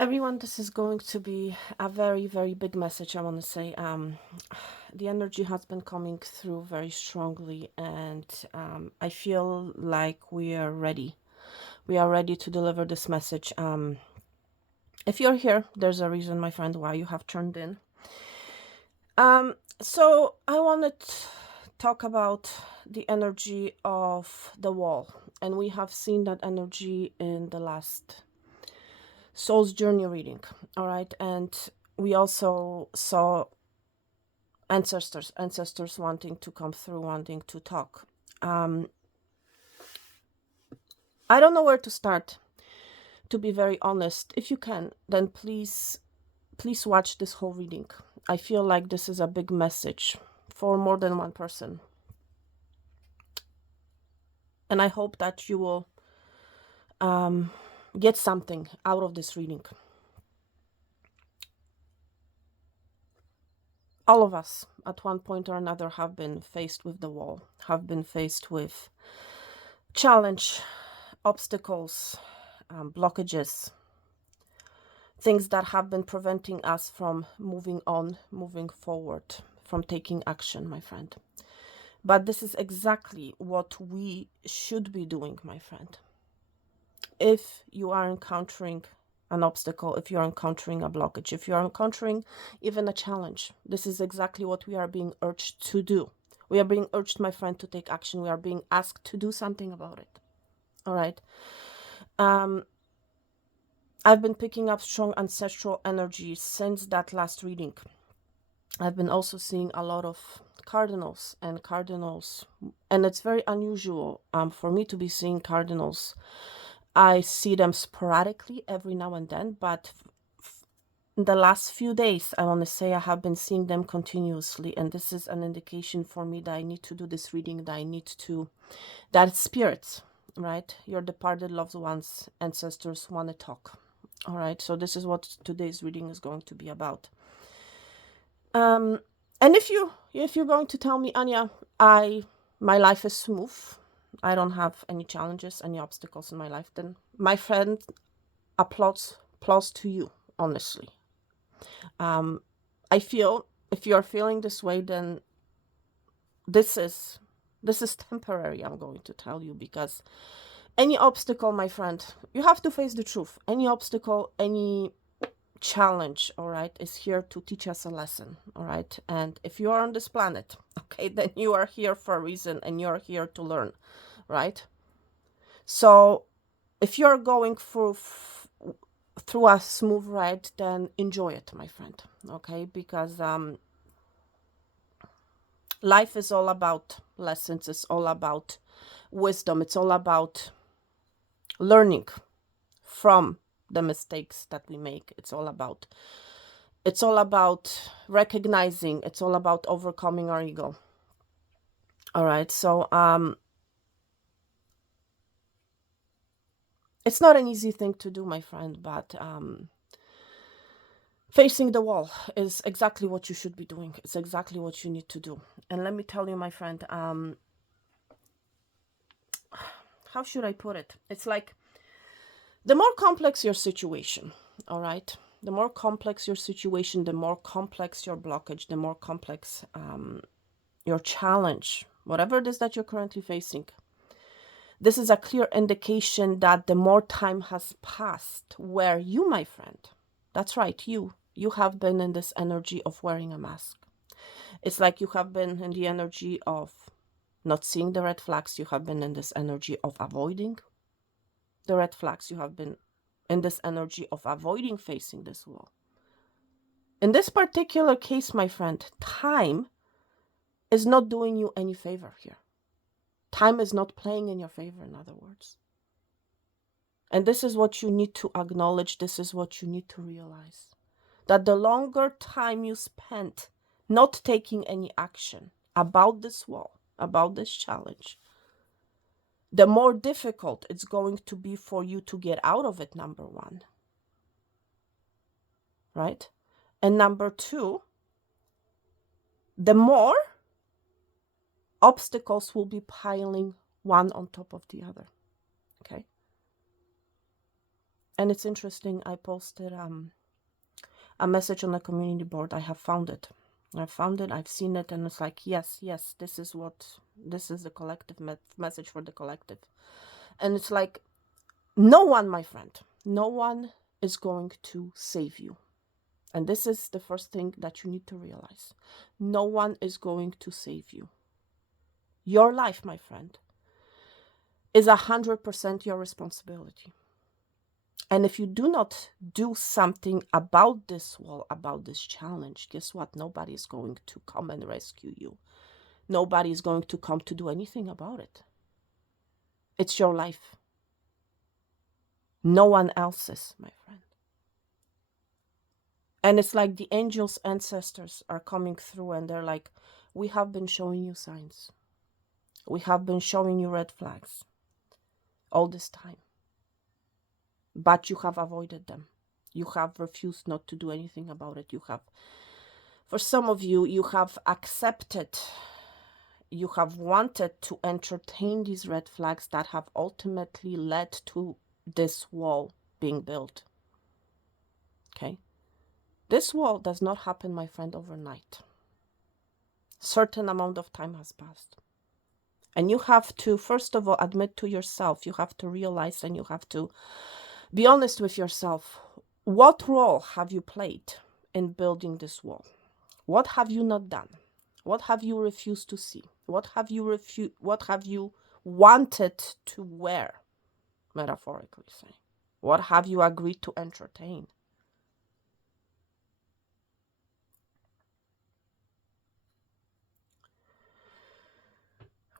Everyone, this is going to be a very, very big message. I want to say, the energy has been coming through very strongly, and I feel like we are ready. We are ready to deliver this message. If you're here, there's a reason, my friend, why you have turned in. So I want to talk about the energy of the wall, and we have seen that energy in the last soul's journey reading. All right, and we also saw ancestors wanting to come through, wanting to talk. I don't know where to start, to be very honest. If you can, then please watch this whole reading. I feel like this is a big message for more than one person, and I hope that you will get something out of this reading. All of us at one point or another have been faced with the wall, have been faced with challenge, obstacles, blockages, things that have been preventing us from moving on, moving forward, from taking action, my friend. But this is exactly what we should be doing, my friend. If you are encountering an obstacle, if you're encountering a blockage, if you're encountering even a challenge, this is exactly what we are being urged to do. We are being urged, my friend, to take action. We are being asked to do something about it. All right. I've been picking up strong ancestral energy since that last reading. I've been also seeing a lot of cardinals, and it's very unusual for me to be seeing cardinals. I see them sporadically every now and then, but in the last few days, I want to say I have been seeing them continuously, and this is an indication for me that I need to do this reading, that spirits, right? Your departed loved ones, ancestors want to talk. All right, so this is what today's reading is going to be about. And if you're going to tell me, Anya, my life is smooth, I don't have any challenges, any obstacles in my life, then my friend, applause to you, honestly. I feel if you're feeling this way, then this is temporary. I'm going to tell you, because any obstacle, my friend, you have to face the truth. Any obstacle, any challenge, all right, is here to teach us a lesson, all right? And if you are on this planet, okay, then you are here for a reason, and you're here to learn, right? So if you're going through a smooth ride, then enjoy it, my friend, okay? Because life is all about lessons, it's all about wisdom, it's all about learning from the mistakes that we make. It's all about recognizing, it's all about overcoming our ego. All right, so it's not an easy thing to do, my friend, but facing the wall is exactly what you should be doing. It's exactly what you need to do. And let me tell you, my friend, how should I put it? It's like, the more complex your situation, all right, the more complex your situation, the more complex your blockage, the more complex your challenge, whatever it is that you're currently facing, this is a clear indication that the more time has passed where you, my friend, that's right, you have been in this energy of wearing a mask. It's like you have been in the energy of not seeing the red flags. You have been in this energy of avoiding the red flags. You have been in this energy of avoiding facing this wall. In this particular case, my friend, time is not doing you any favor here. Time is not playing in your favor, in other words. And this is what you need to acknowledge. This is what you need to realize. That the longer time you spend not taking any action about this wall, about this challenge, the more difficult it's going to be for you to get out of it, number one. Right? And number two, the more obstacles will be piling one on top of the other. Okay? And it's interesting, I posted a message on the community board. I have found it. I've seen it, and it's like, yes, this is the collective message for the collective. And it's like, no one, my friend, no one is going to save you. And this is the first thing that you need to realize. No one is going to save you. Your life, my friend, is 100% your responsibility. And if you do not do something about this wall, about this challenge, guess what? Nobody is going to come and rescue you. Nobody is going to come to do anything about it. It's your life. No one else's, my friend. And it's like the angels' ancestors are coming through and they're like, we have been showing you signs. We have been showing you red flags all this time. But you have avoided them. You have refused not to do anything about it. You have, for some of you, you have accepted, you have wanted to entertain these red flags that have ultimately led to this wall being built. Okay? This wall does not happen, my friend, overnight. Certain amount of time has passed. And you have to, first of all, admit to yourself, you have to realize and you have to be honest with yourself. What role have you played in building this wall? What have you not done? What have you refused to see? What have you wanted to wear, metaphorically saying? What have you agreed to entertain?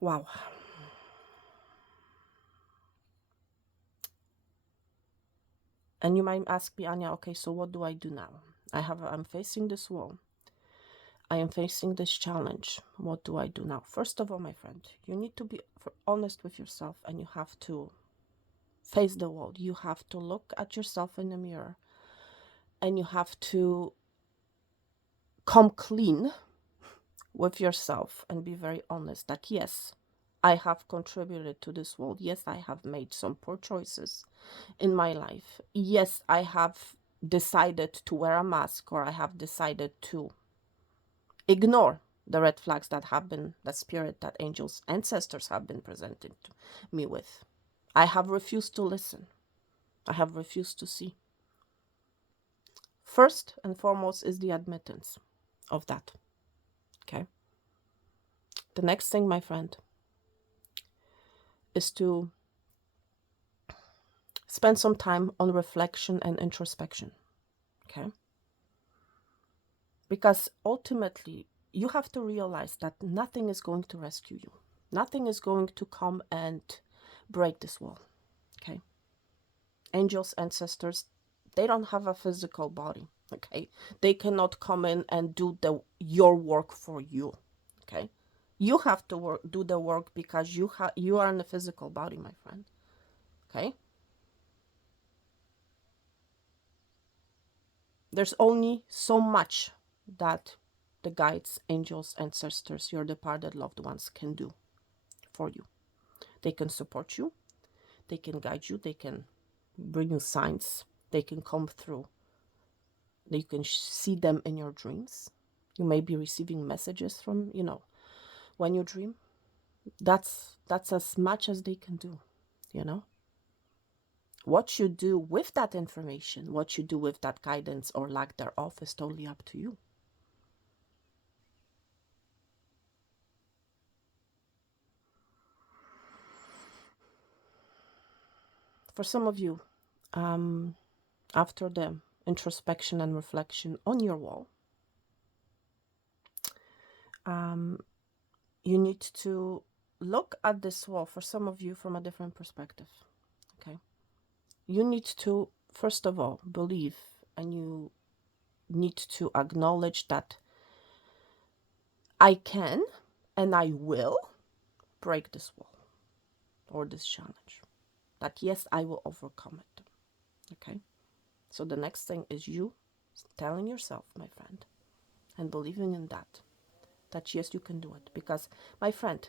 Wow. And you might ask me, Anya, okay, so what do I do now? I'm facing this wall. I am facing this challenge. What do I do now? First of all, my friend, you need to be honest with yourself and you have to face the wall. You have to look at yourself in the mirror and you have to come clean with yourself and be very honest that yes, I have contributed to this world. Yes, I have made some poor choices in my life. Yes, I have decided to wear a mask, or I have decided to ignore the red flags that spirit, that angels, ancestors have been presenting to me with. I have refused to listen. I have refused to see. First and foremost is the admittance of that. Okay. The next thing, my friend, is to spend some time on reflection and introspection. Okay. Because ultimately, you have to realize that nothing is going to rescue you. Nothing is going to come and break this wall. Okay. Angels, ancestors, they don't have a physical body. Okay. They cannot come in and do your work for you. Okay. You have to do the work because you are in a physical body, my friend. Okay. There's only so much that the guides, angels, ancestors, your departed loved ones can do for you. They can support you. They can guide you. They can bring you signs. They can come through. You can see them in your dreams. You may be receiving messages from, when you dream. That's as much as they can do, What you do with that information, what you do with that guidance or lack thereof is totally up to you. For some of you, after the introspection and reflection on your wall, you need to look at this wall, for some of you, from a different perspective. Okay. You need to, first of all, believe, and you need to acknowledge that I can and I will break this wall or this challenge. That yes, I will overcome it. Okay. So the next thing is you telling yourself, my friend, and believing in that yes, you can do it. Because, my friend,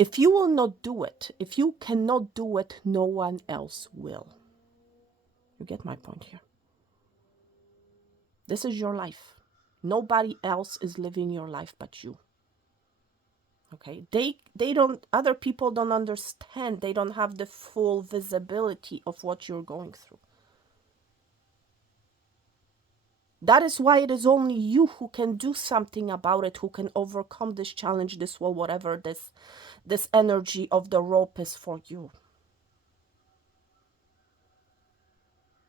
if you will not do it, if you cannot do it, no one else will. You get my point here. This is your life. Nobody else is living your life but you. Okay, they don't, other people don't understand. They don't have the full visibility of what you're going through. That is why it is only you who can do something about it, who can overcome this challenge, this wall, whatever this energy of the rope is for you.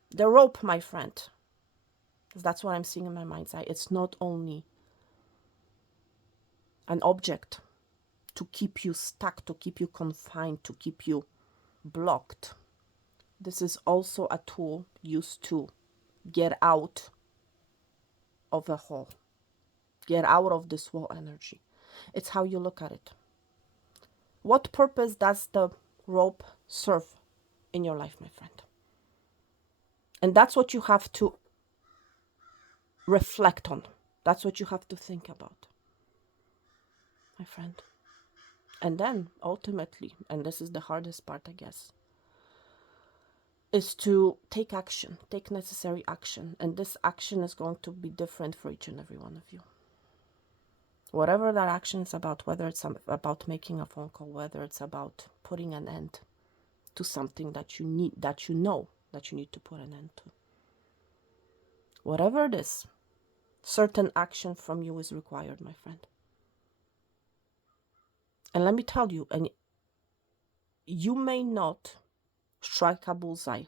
The rope, my friend, because that's what I'm seeing in my mind's eye. It's not only an object to keep you stuck, to keep you confined, to keep you blocked. This is also a tool used to get out of a hole, get out of this wall energy. It's how you look at it. What purpose does the rope serve in your life, my friend? And that's what you have to reflect on. That's what you have to think about, my friend. And then ultimately, and this is the hardest part, I guess, is to take action, take necessary action. And this action is going to be different for each and every one of you. Whatever that action is about, whether it's about making a phone call, whether it's about putting an end to something that you need, that you know that you need to put an end to. Whatever it is, certain action from you is required, my friend. And let me tell you, and you may not strike a bullseye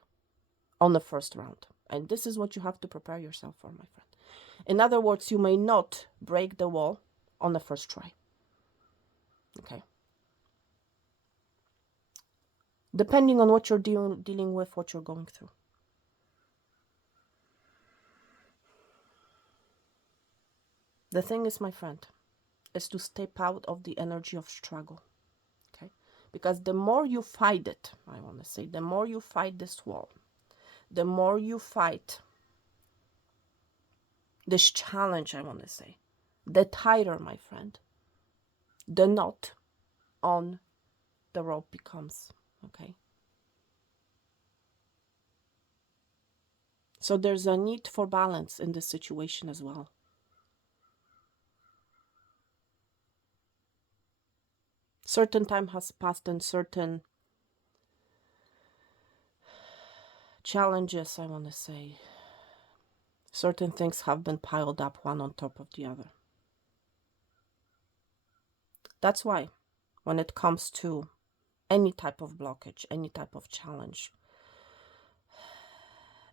on the first round. And this is what you have to prepare yourself for, my friend. In other words, you may not break the wall on the first try. Okay. Depending on what you're dealing with, what you're going through. The thing is, my friend, is to step out of the energy of struggle. Okay? Because the more you fight it, I want to say, the more you fight this wall, the more you fight this challenge, I want to say, the tighter, my friend, the knot on the rope becomes. Okay? So there's a need for balance in this situation as well. Certain time has passed and certain challenges, I want to say, certain things have been piled up one on top of the other. That's why when it comes to any type of blockage, any type of challenge,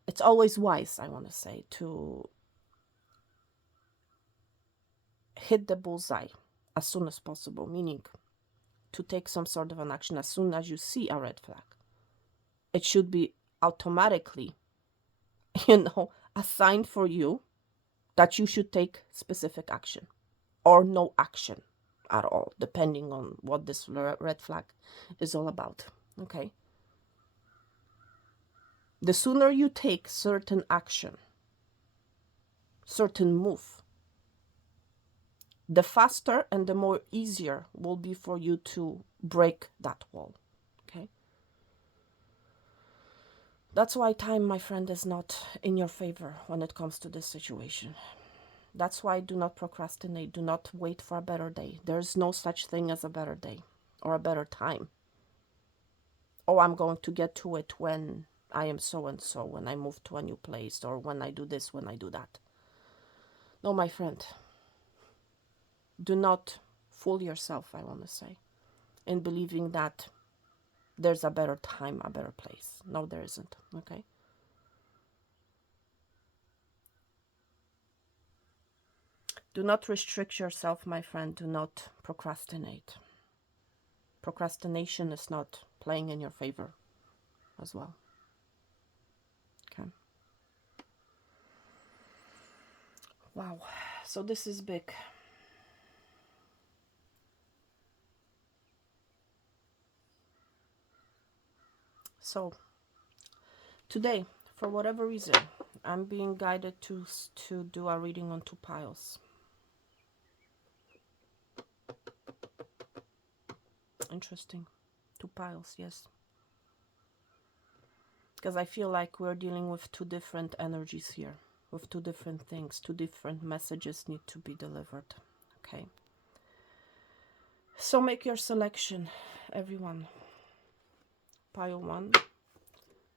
it's always wise, I want to say, to hit the bullseye as soon as possible, meaning to take some sort of an action as soon as you see a red flag. It should be automatically, a sign for you that you should take specific action or no action at all, depending on what this red flag is all about. Okay? The sooner you take certain action, certain move, the faster and the more easier will be for you to break that wall. Okay? That's why time, my friend, is not in your favor when it comes to this situation. That's why do not procrastinate. Do not wait for a better day. There's no such thing as a better day or a better time. Oh, I'm going to get to it when I am so and so, when I move to a new place, or when I do this, when I do that. No, my friend. Do not fool yourself, I want to say, in believing that there's a better time, a better place. No, there isn't. Okay? Do not restrict yourself, my friend. Do not procrastinate. Procrastination is not playing in your favor as well. Okay. Wow. So this is big. So today, for whatever reason, I'm being guided to do a reading on 2 piles. Interesting. 2 piles, yes. Because I feel like we're dealing with two different energies here, with two different things, two different messages need to be delivered. Okay. So make your selection, everyone. Pile 1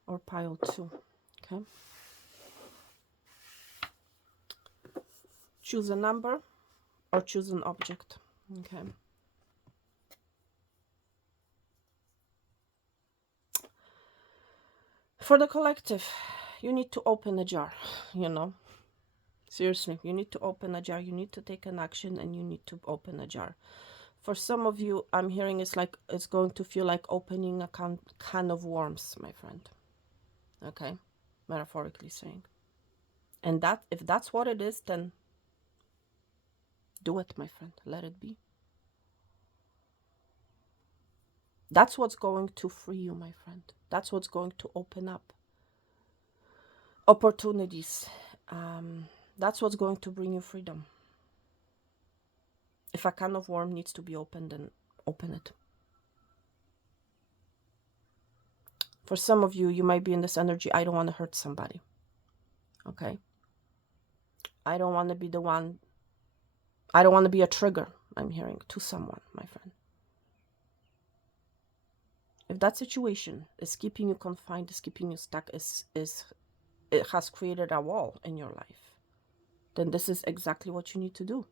or pile 2. Okay. Choose a number or choose an object. Okay. For the collective, you need to open a jar, you know. Seriously, you need to open a jar. You need to take an action and you need to open a jar. For some of you, I'm hearing it's like it's going to feel like opening a can of worms, my friend. Okay, metaphorically saying. And that, if that's what it is, then do it, my friend. Let it be. That's what's going to free you, my friend. That's what's going to open up opportunities. That's what's going to bring you freedom. If a can of worm needs to be opened, then open it. For some of you, you might be in this energy, I don't want to hurt somebody. Okay? I don't want to be the one, I don't want to be a trigger, I'm hearing, to someone, my friend. If that situation is keeping you confined, is keeping you stuck, it has created a wall in your life, then this is exactly what you need to do.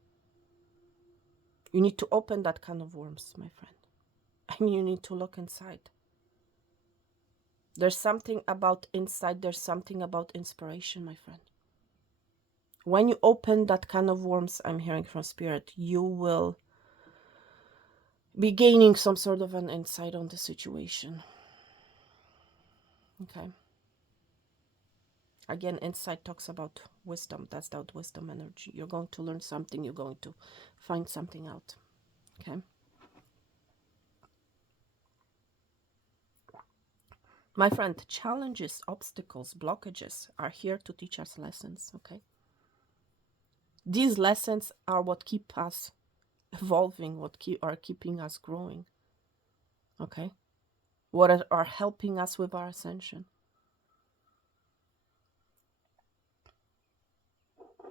You need to open that can of worms, my friend. I mean, you need to look inside. There's something about inside, there's something about inspiration, my friend. When you open that can of worms, I'm hearing from Spirit, you will be gaining some sort of an insight on the situation. Okay. Again, insight talks about wisdom. That's that wisdom energy. You're going to learn something. You're going to find something out. Okay. My friend, challenges, obstacles, blockages are here to teach us lessons. Okay. These lessons are what keep us evolving, what are keeping us growing. Okay. What are helping us with our ascension.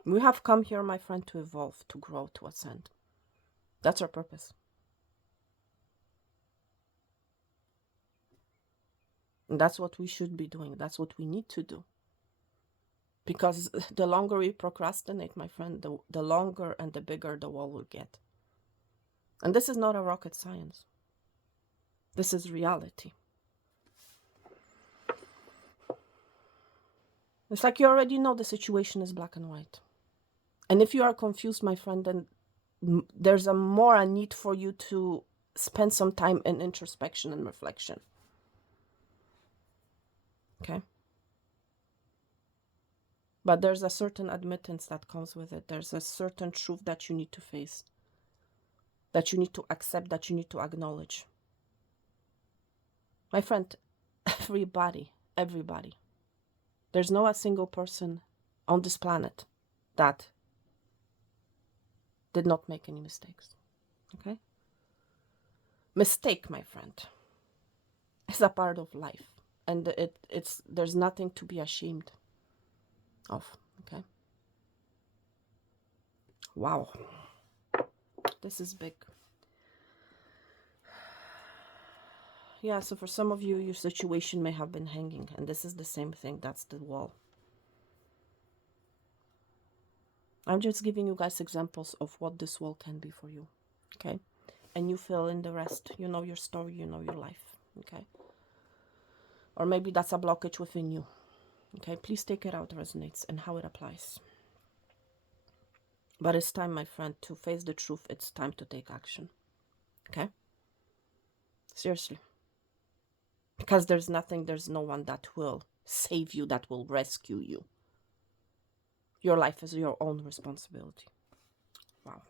We have come here, my friend, to evolve, to grow, to ascend. That's our purpose. And that's what we should be doing. That's what we need to do. Because the longer we procrastinate, my friend, the longer and the bigger the wall will get. And this is not a rocket science. This is reality. It's like you already know the situation is black and white. And if you are confused, my friend, then there's a need for you to spend some time in introspection and reflection. Okay? But there's a certain admittance that comes with it. There's a certain truth that you need to face, that you need to accept, that you need to acknowledge. My friend, everybody, there's not a single person on this planet that did not make any mistakes. Okay? Mistake, my friend, is a part of life. And there's nothing to be ashamed of. Okay? Wow. This is big. Yeah, so for some of you, your situation may have been hanging. And this is the same thing. That's the wall. I'm just giving you guys examples of what this wall can be for you. Okay? And you fill in the rest. You know your story. You know your life. Okay? Or maybe that's a blockage within you. Okay? Please take it out, resonates, and how it applies. But it's time, my friend, to face the truth. It's time to take action. Okay? Seriously. Because there's no one that will save you, that will rescue you. Your life is your own responsibility. Wow.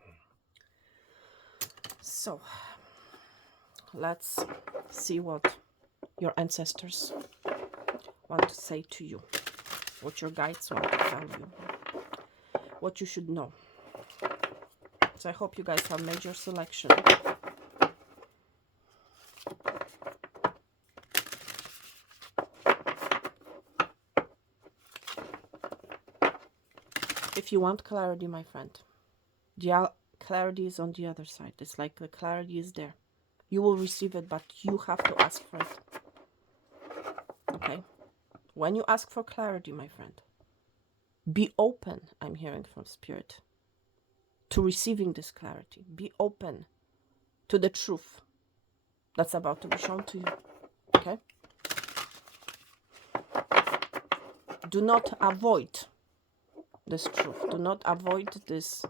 So, let's see what your ancestors want to say to you. What your guides want to tell you. What you should know. So I hope you guys have made your selection. If you want clarity, my friend, clarity is on the other side. It's like the clarity is there. You will receive it, but you have to ask for it. Okay? When you ask for clarity, my friend, be open, I'm hearing from Spirit, to receiving this clarity. Be open to the truth that's about to be shown to you. Okay? Do not avoid this truth. Do not avoid this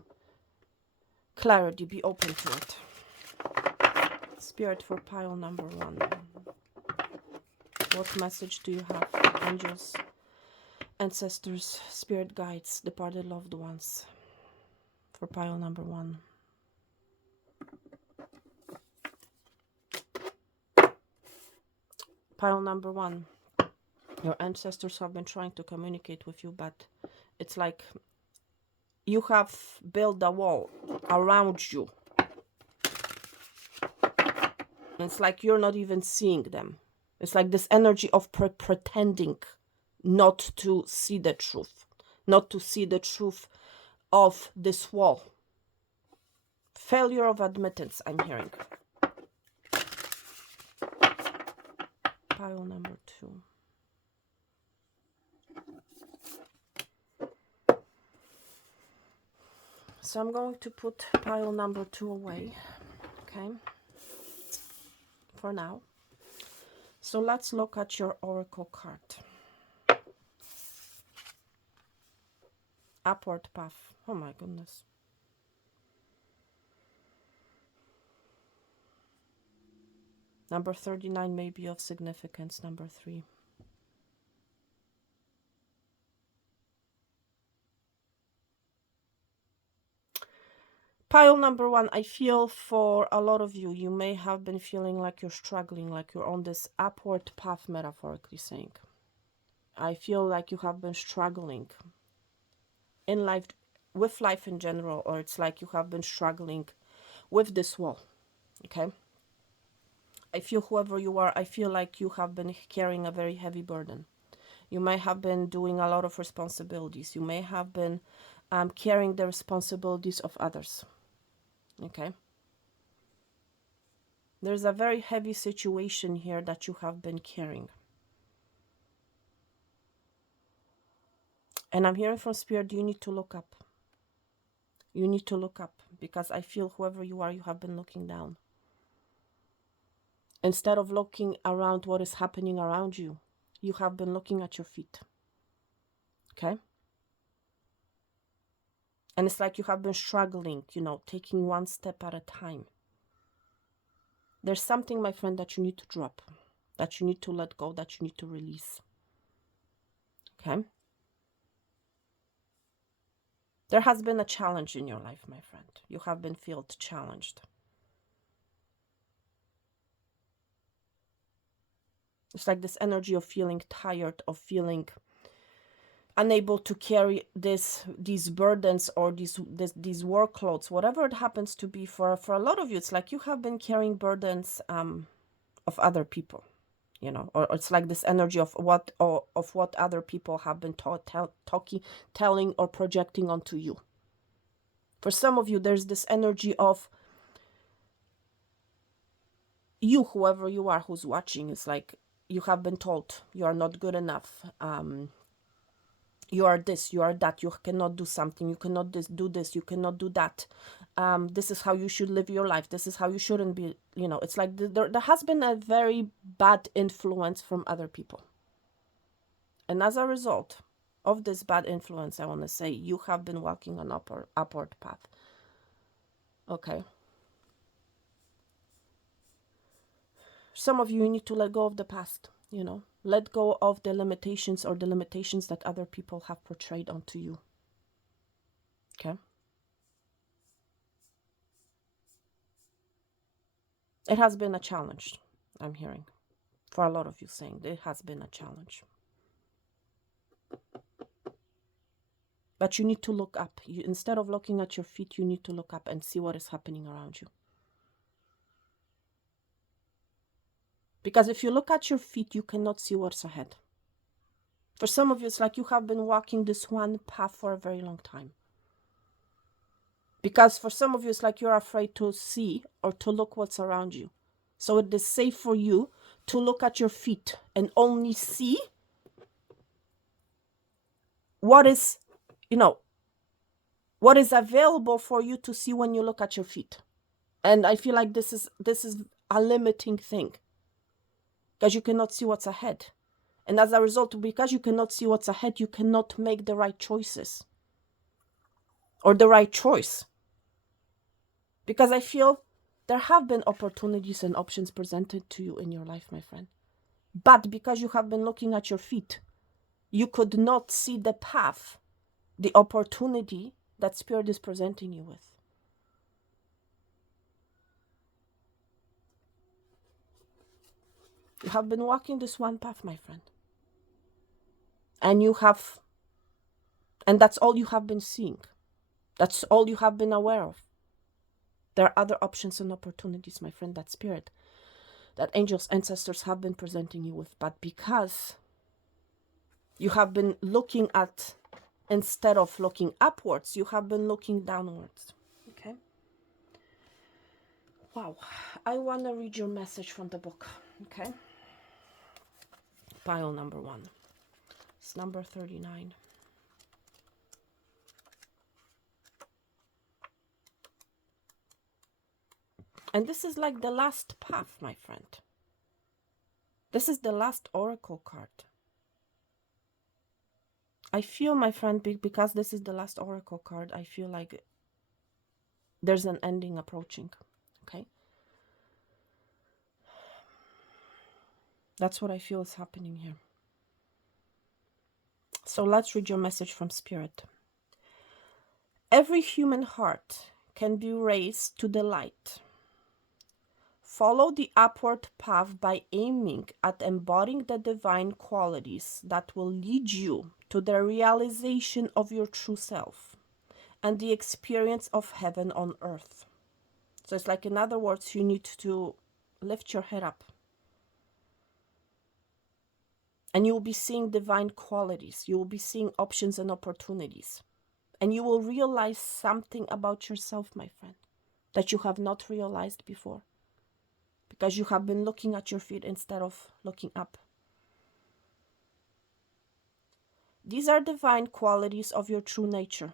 clarity. Be open to it. Spirit for pile number 1. What message do you have? Angels, ancestors, spirit guides, departed loved ones. For pile number 1. Pile number 1. Your ancestors have been trying to communicate with you, but it's like you have built a wall around you. It's like you're not even seeing them. It's like this energy of pretending not to see the truth. Not to see the truth of this wall. Failure of admittance, I'm hearing. Pile number 2. So I'm going to put pile number 2 away, okay, for now. So let's look at your oracle card. Upward path. Oh my goodness. Number 39 may be of significance. Number 3. Pile number 1, I feel for a lot of you, you may have been feeling like you're struggling, like you're on this upward path, metaphorically saying. I feel like you have been struggling in life, with life in general, or it's like you have been struggling with this wall, okay? I feel whoever you are, I feel like you have been carrying a very heavy burden. You may have been doing a lot of responsibilities. You may have been carrying the responsibilities of others. Okay? There's a very heavy situation here that you have been carrying. And I'm hearing from Spirit, you need to look up. You need to look up, because I feel whoever you are, you have been looking down. Instead of looking around what is happening around you, you have been looking at your feet. Okay? And it's like you have been struggling, you know, taking one step at a time. There's something, my friend, that you need to drop, that you need to let go, that you need to release. Okay? There has been a challenge in your life, my friend. You have been felt challenged. It's like this energy of feeling tired, of feeling unable to carry these burdens or these workloads, whatever it happens to be. For a lot of you, it's like you have been carrying burdens of other people, you know, or it's like this energy of what other people have been telling or projecting onto you. For some of you, there's this energy of you, whoever you are who's watching, it's like you have been told you are not good enough. You are this, you are that, you cannot do something, you cannot do this, you cannot do that. This is how you should live your life. This is how you shouldn't be, you know. It's like there has been a very bad influence from other people. And as a result of this bad influence, I want to say, you have been walking on upward path. Okay. Some of you need to let go of the past, you know. Let go of the limitations or the limitations that other people have portrayed onto you. Okay? It has been a challenge, I'm hearing. For a lot of you saying it has been a challenge. But you need to look up. Instead of looking at your feet, you need to look up and see what is happening around you. Because if you look at your feet, you cannot see what's ahead. For some of you, it's like you have been walking this one path for a very long time. Because for some of you, it's like you're afraid to see or to look what's around you. So it is safe for you to look at your feet and only see what is, what is available for you to see when you look at your feet. And I feel like this is a limiting thing, because you cannot see what's ahead. And as a result, because you cannot see what's ahead, you cannot make the right choices or the right choice. Because I feel there have been opportunities and options presented to you in your life, my friend. But because you have been looking at your feet, you could not see the path, the opportunity that Spirit is presenting you with. You have been walking this one path, my friend. And that's all you have been seeing. That's all you have been aware of. There are other options and opportunities, my friend, that Spirit, that angels, ancestors have been presenting you with. But because you have been looking at, instead of looking upwards, you have been looking downwards. Okay? Wow. I want to read your message from the book. Okay? Pile number 1. It's number 39. And this is like the last path, my friend. This is the last oracle card. I feel, my friend, because this is the last oracle card, I feel like there's an ending approaching. Okay? That's what I feel is happening here. So let's read your message from Spirit. Every human heart can be raised to the light. Follow the upward path by aiming at embodying the divine qualities that will lead you to the realization of your true self and the experience of heaven on earth. So it's like, in other words, you need to lift your head up. And you will be seeing divine qualities. You will be seeing options and opportunities. And you will realize something about yourself, my friend, that you have not realized before. Because you have been looking at your feet instead of looking up. These are divine qualities of your true nature.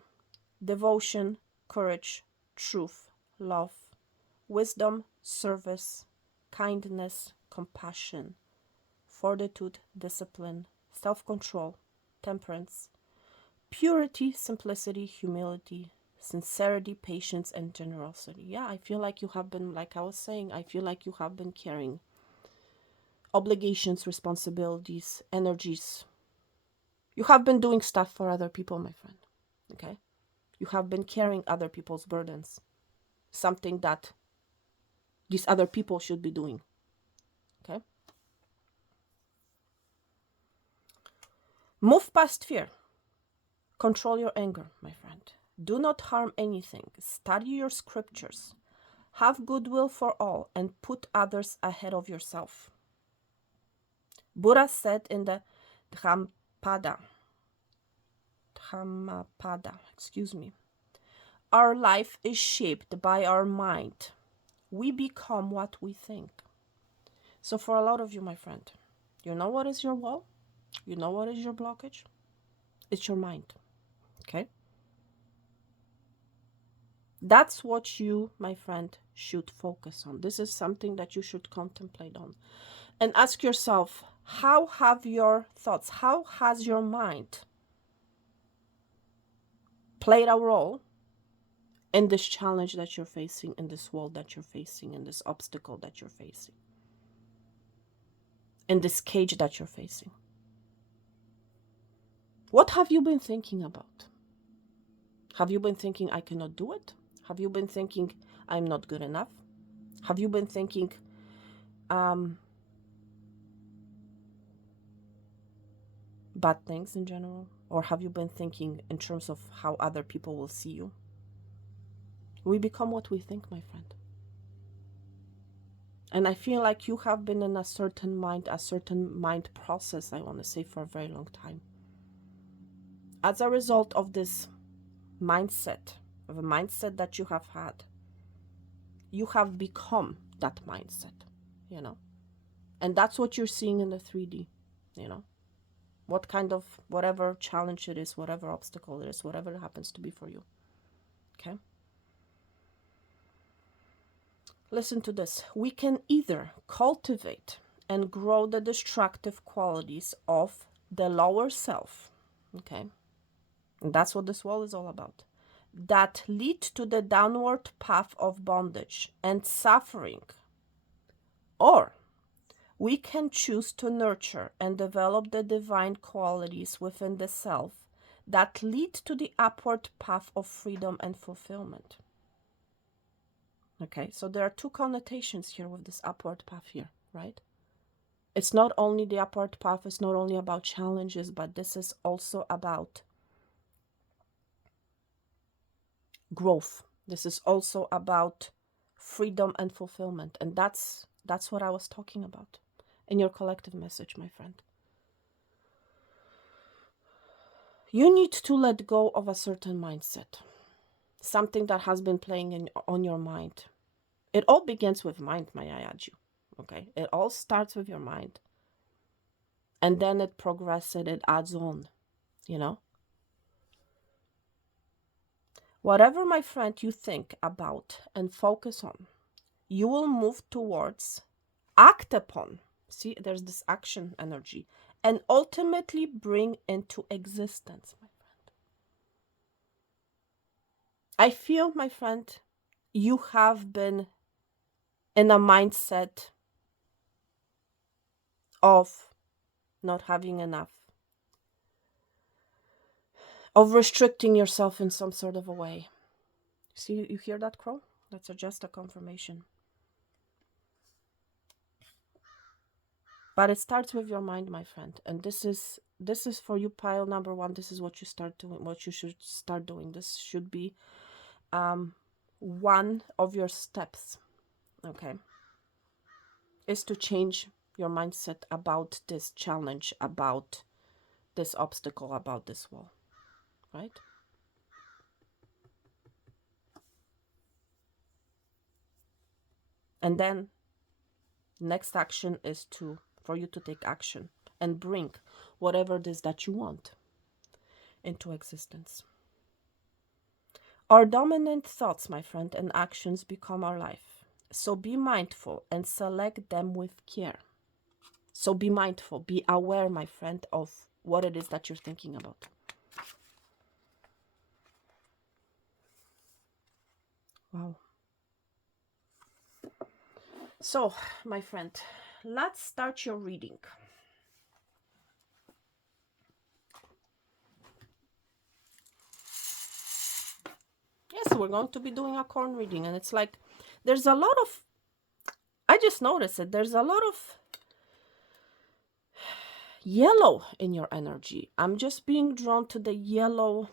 Devotion, courage, truth, love, wisdom, service, kindness, compassion, fortitude, discipline, self-control, temperance, purity, simplicity, humility, sincerity, patience, and generosity. Yeah, I feel like you have been, like I was saying, I feel like you have been carrying obligations, responsibilities, energies. You have been doing stuff for other people, my friend. Okay? You have been carrying other people's burdens. Something that these other people should be doing. Okay? Move past fear. Control your anger, my friend. Do not harm anything. Study your scriptures. Have goodwill for all and put others ahead of yourself. Buddha said in the Dhammapada, our life is shaped by our mind. We become what we think. So for a lot of you, my friend, you know what is your wall? You know what is your blockage? It's your mind. Okay? That's what you, my friend, should focus on. This is something that you should contemplate on. And ask yourself, how have your thoughts, how has your mind played a role in this challenge that you're facing, in this wall that you're facing, in this obstacle that you're facing, in this cage that you're facing? What have you been thinking about? Have you been thinking, I cannot do it? Have you been thinking, I'm not good enough? Have you been thinking, bad things in general? Or have you been thinking in terms of how other people will see you? We become what we think, my friend. And I feel like you have been in a certain mind process, I want to say, for a very long time. As a result of this mindset, of a mindset that you have had. You have become that mindset, you know. And that's what you're seeing in the 3D, you know. What kind of, whatever challenge it is, whatever obstacle it is, whatever it happens to be for you. Okay? Listen to this. We can either cultivate and grow the destructive qualities of the lower self, okay? And that's what this wall is all about. That lead to the downward path of bondage and suffering. Or we can choose to nurture and develop the divine qualities within the self that lead to the upward path of freedom and fulfillment. Okay, so there are two connotations here with this upward path here, right? It's not only the upward path, it's not only about challenges, but this is also about growth. This is also about freedom and fulfillment. And that's what I was talking about in your collective message, my friend. You need to let go of a certain mindset, something that has been playing on your mind. It all begins with mind, may I add you. Okay, it all starts with your mind, and then it progresses, it adds on, you know. Whatever, my friend, you think about and focus on, you will move towards, act upon. See, there's this action energy, and ultimately bring into existence, my friend. I feel, my friend, you have been in a mindset of not having enough, of restricting yourself in some sort of a way. See, you hear that, Crow? That's just a confirmation. But it starts with your mind, my friend. And this is for you, pile number one. This is what you start doing, what you should start doing. This should be one of your steps, okay, is to change your mindset about this challenge, about this obstacle, about this wall, right? And then next action is for you to take action and bring whatever it is that you want into existence. Our dominant thoughts, my friend, and actions become our life. So be mindful and select them with care. So be mindful, be aware, my friend, of what it is that you're thinking about. Wow. So, my friend, let's start your reading. Yes, we're going to be doing a corn reading, and it's like there's a lot of, I just noticed it, there's a lot of yellow in your energy. I'm just being drawn to the yellow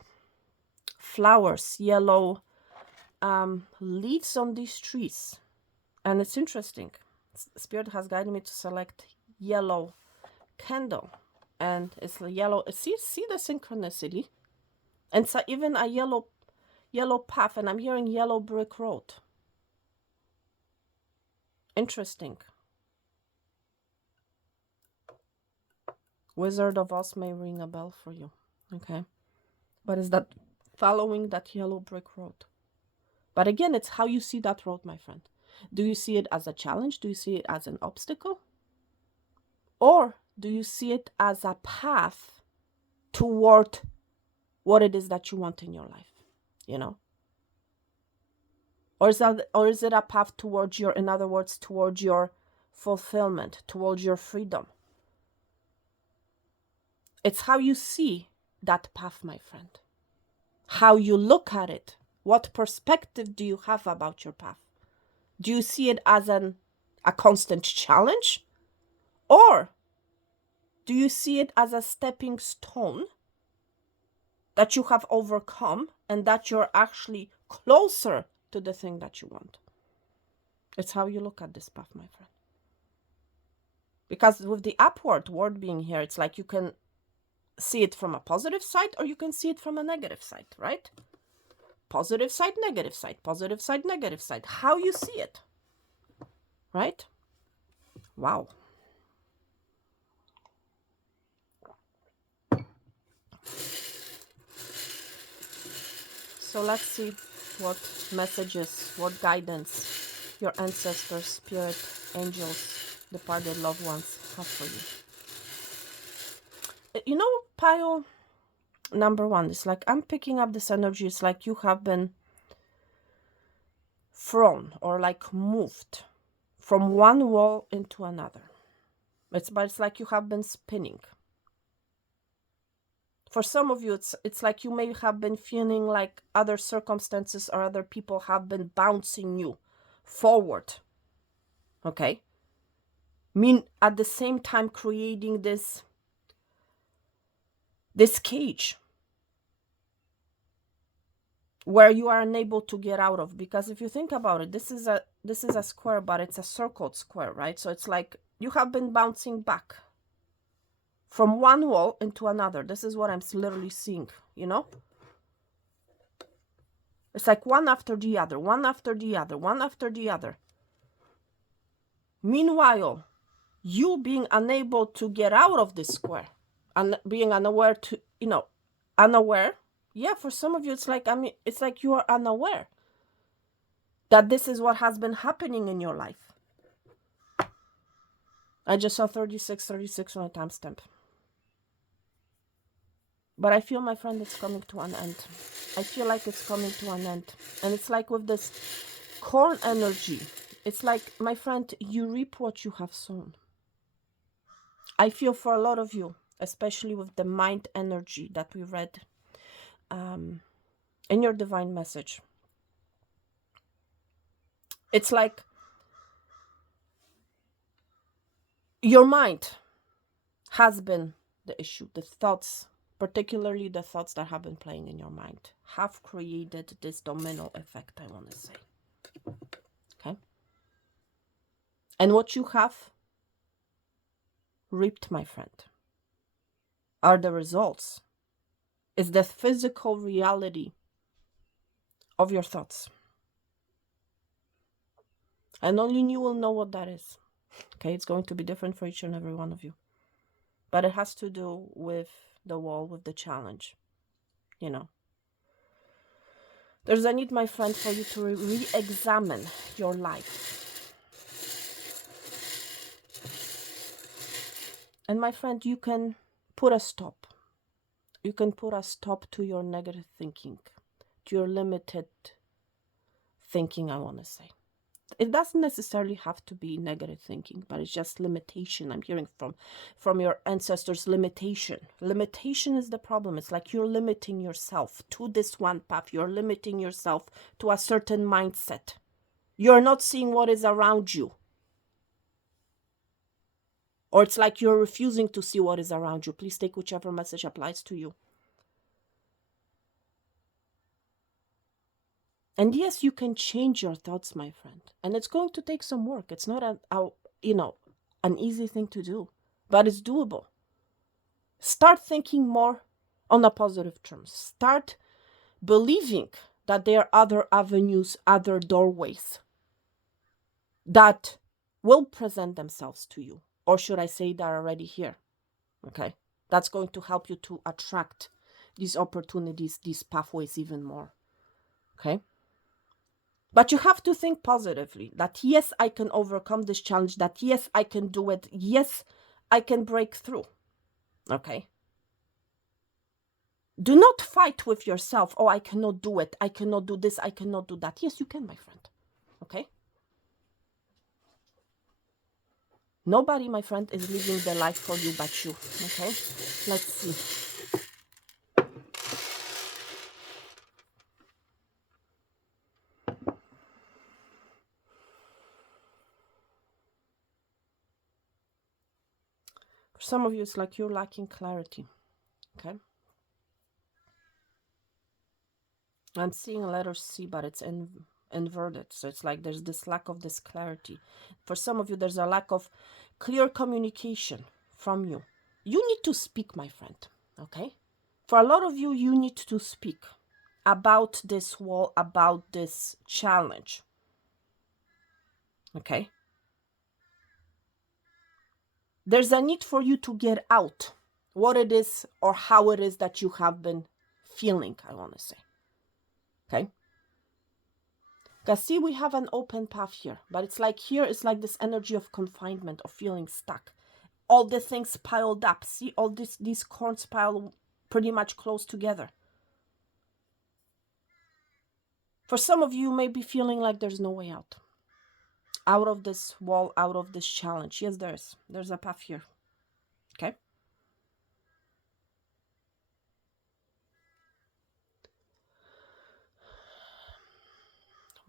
flowers, yellow leaves on these trees. And it's interesting. Spirit has guided me to select yellow candle. And it's a yellow, see the synchronicity? And so even a yellow path, and I'm hearing yellow brick road. Interesting. Wizard of Oz may ring a bell for you. Okay. But is that following that yellow brick road? But again, it's how you see that road, my friend. Do you see it as a challenge? Do you see it as an obstacle? Or do you see it as a path toward what it is that you want in your life? You know? Or is it a path towards your, in other words, towards your fulfillment, towards your freedom? It's how you see that path, my friend. How you look at it. What perspective do you have about your path? Do you see it as a constant challenge? Or do you see it as a stepping stone that you have overcome and that you're actually closer to the thing that you want? It's how you look at this path, my friend. Because with the upward word being here, it's like you can see it from a positive side or you can see it from a negative side, right? positive side, negative side, positive side, negative side. How you see it, right? Wow. So let's see what messages, what guidance your ancestors, spirit, angels, departed loved ones have for you. You know, pile number one, it's like I'm picking up this energy. It's like you have been thrown or like moved from one wall into another. But it's like you have been spinning. For some of you, it's like you may have been feeling like other circumstances or other people have been bouncing you forward. Okay? Mean at the same time creating this cage where you are unable to get out of. Because if you think about it, this is a square, but it's a circled square, right? So it's like you have been bouncing back from one wall into another. This is what I'm literally seeing, you know? It's like one after the other, one after the other, one after the other. Meanwhile, you being unable to get out of this square and being unaware to, unaware. Yeah, for some of you, it's like, it's like you are unaware that this is what has been happening in your life. I just saw 36 on a timestamp. But I feel, my friend, it's coming to an end. I feel like it's coming to an end. And it's like with this corn energy, it's like, my friend, you reap what you have sown. I feel for a lot of you, especially with the mind energy that we read in your divine message. It's like your mind has been the issue. The thoughts, particularly the thoughts that have been playing in your mind, have created this domino effect, I want to say. Okay? And what you have reaped, my friend, are the results. It's the physical reality of your thoughts. And only you will know what that is. Okay? It's going to be different for each and every one of you. But it has to do with the wall, with the challenge. You know. There's a need, my friend, for you to re-examine your life. And my friend, you can put a stop. You can put a stop to your negative thinking, to your limited thinking, I want to say. It doesn't necessarily have to be negative thinking, but it's just limitation. I'm hearing from your ancestors, limitation. Limitation is the problem. It's like you're limiting yourself to this one path. You're limiting yourself to a certain mindset. You're not seeing what is around you. Or it's like you're refusing to see what is around you. Please take whichever message applies to you. And yes, you can change your thoughts, my friend. And it's going to take some work. It's not an easy thing to do, but it's doable. Start thinking more on a positive terms. Start believing that there are other avenues, other doorways that will present themselves to you. Or should I say they're already here? Okay. That's going to help you to attract these opportunities, these pathways even more. Okay. But you have to think positively that yes, I can overcome this challenge, that yes, I can do it. Yes, I can break through. Okay. Do not fight with yourself. Oh, I cannot do it. I cannot do this. I cannot do that. Yes, you can, my friend. Okay. Nobody, my friend, is living the life for you but you. Okay. Let's see. For some of you, it's like you're lacking clarity. Okay. I'm seeing a letter C, but it's inverted. So it's like there's this lack of this clarity. For some of you, there's a lack of clear communication from you. You need to speak, my friend. Okay. For a lot of you, you need to speak. about this wall, about this challenge. Okay? There's a need for you to get out what it is or how it is that you have been feeling, I want to say. Okay? Because see, we have an open path here, but it's like here, it's like this energy of confinement, of feeling stuck. All the things piled up. See, all these corns piled pretty much close together. For some of you, may be feeling like there's no way out. Out of this wall, out of this challenge. Yes, there's a path here. Okay?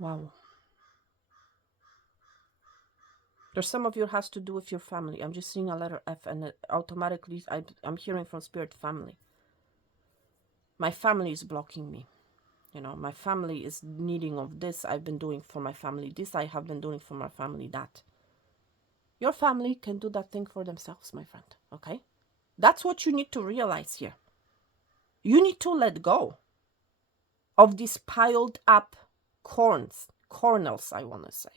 Wow. There's some of you has to do with your family. I'm just seeing a letter F, and it automatically I'm hearing from spirit family. My family is blocking me. You know, my family is needing of this. I've been doing for my family this. I have been doing for my family that. Your family can do that thing for themselves, my friend. Okay? That's what you need to realize here. You need to let go of these piled up kernels, I want to say.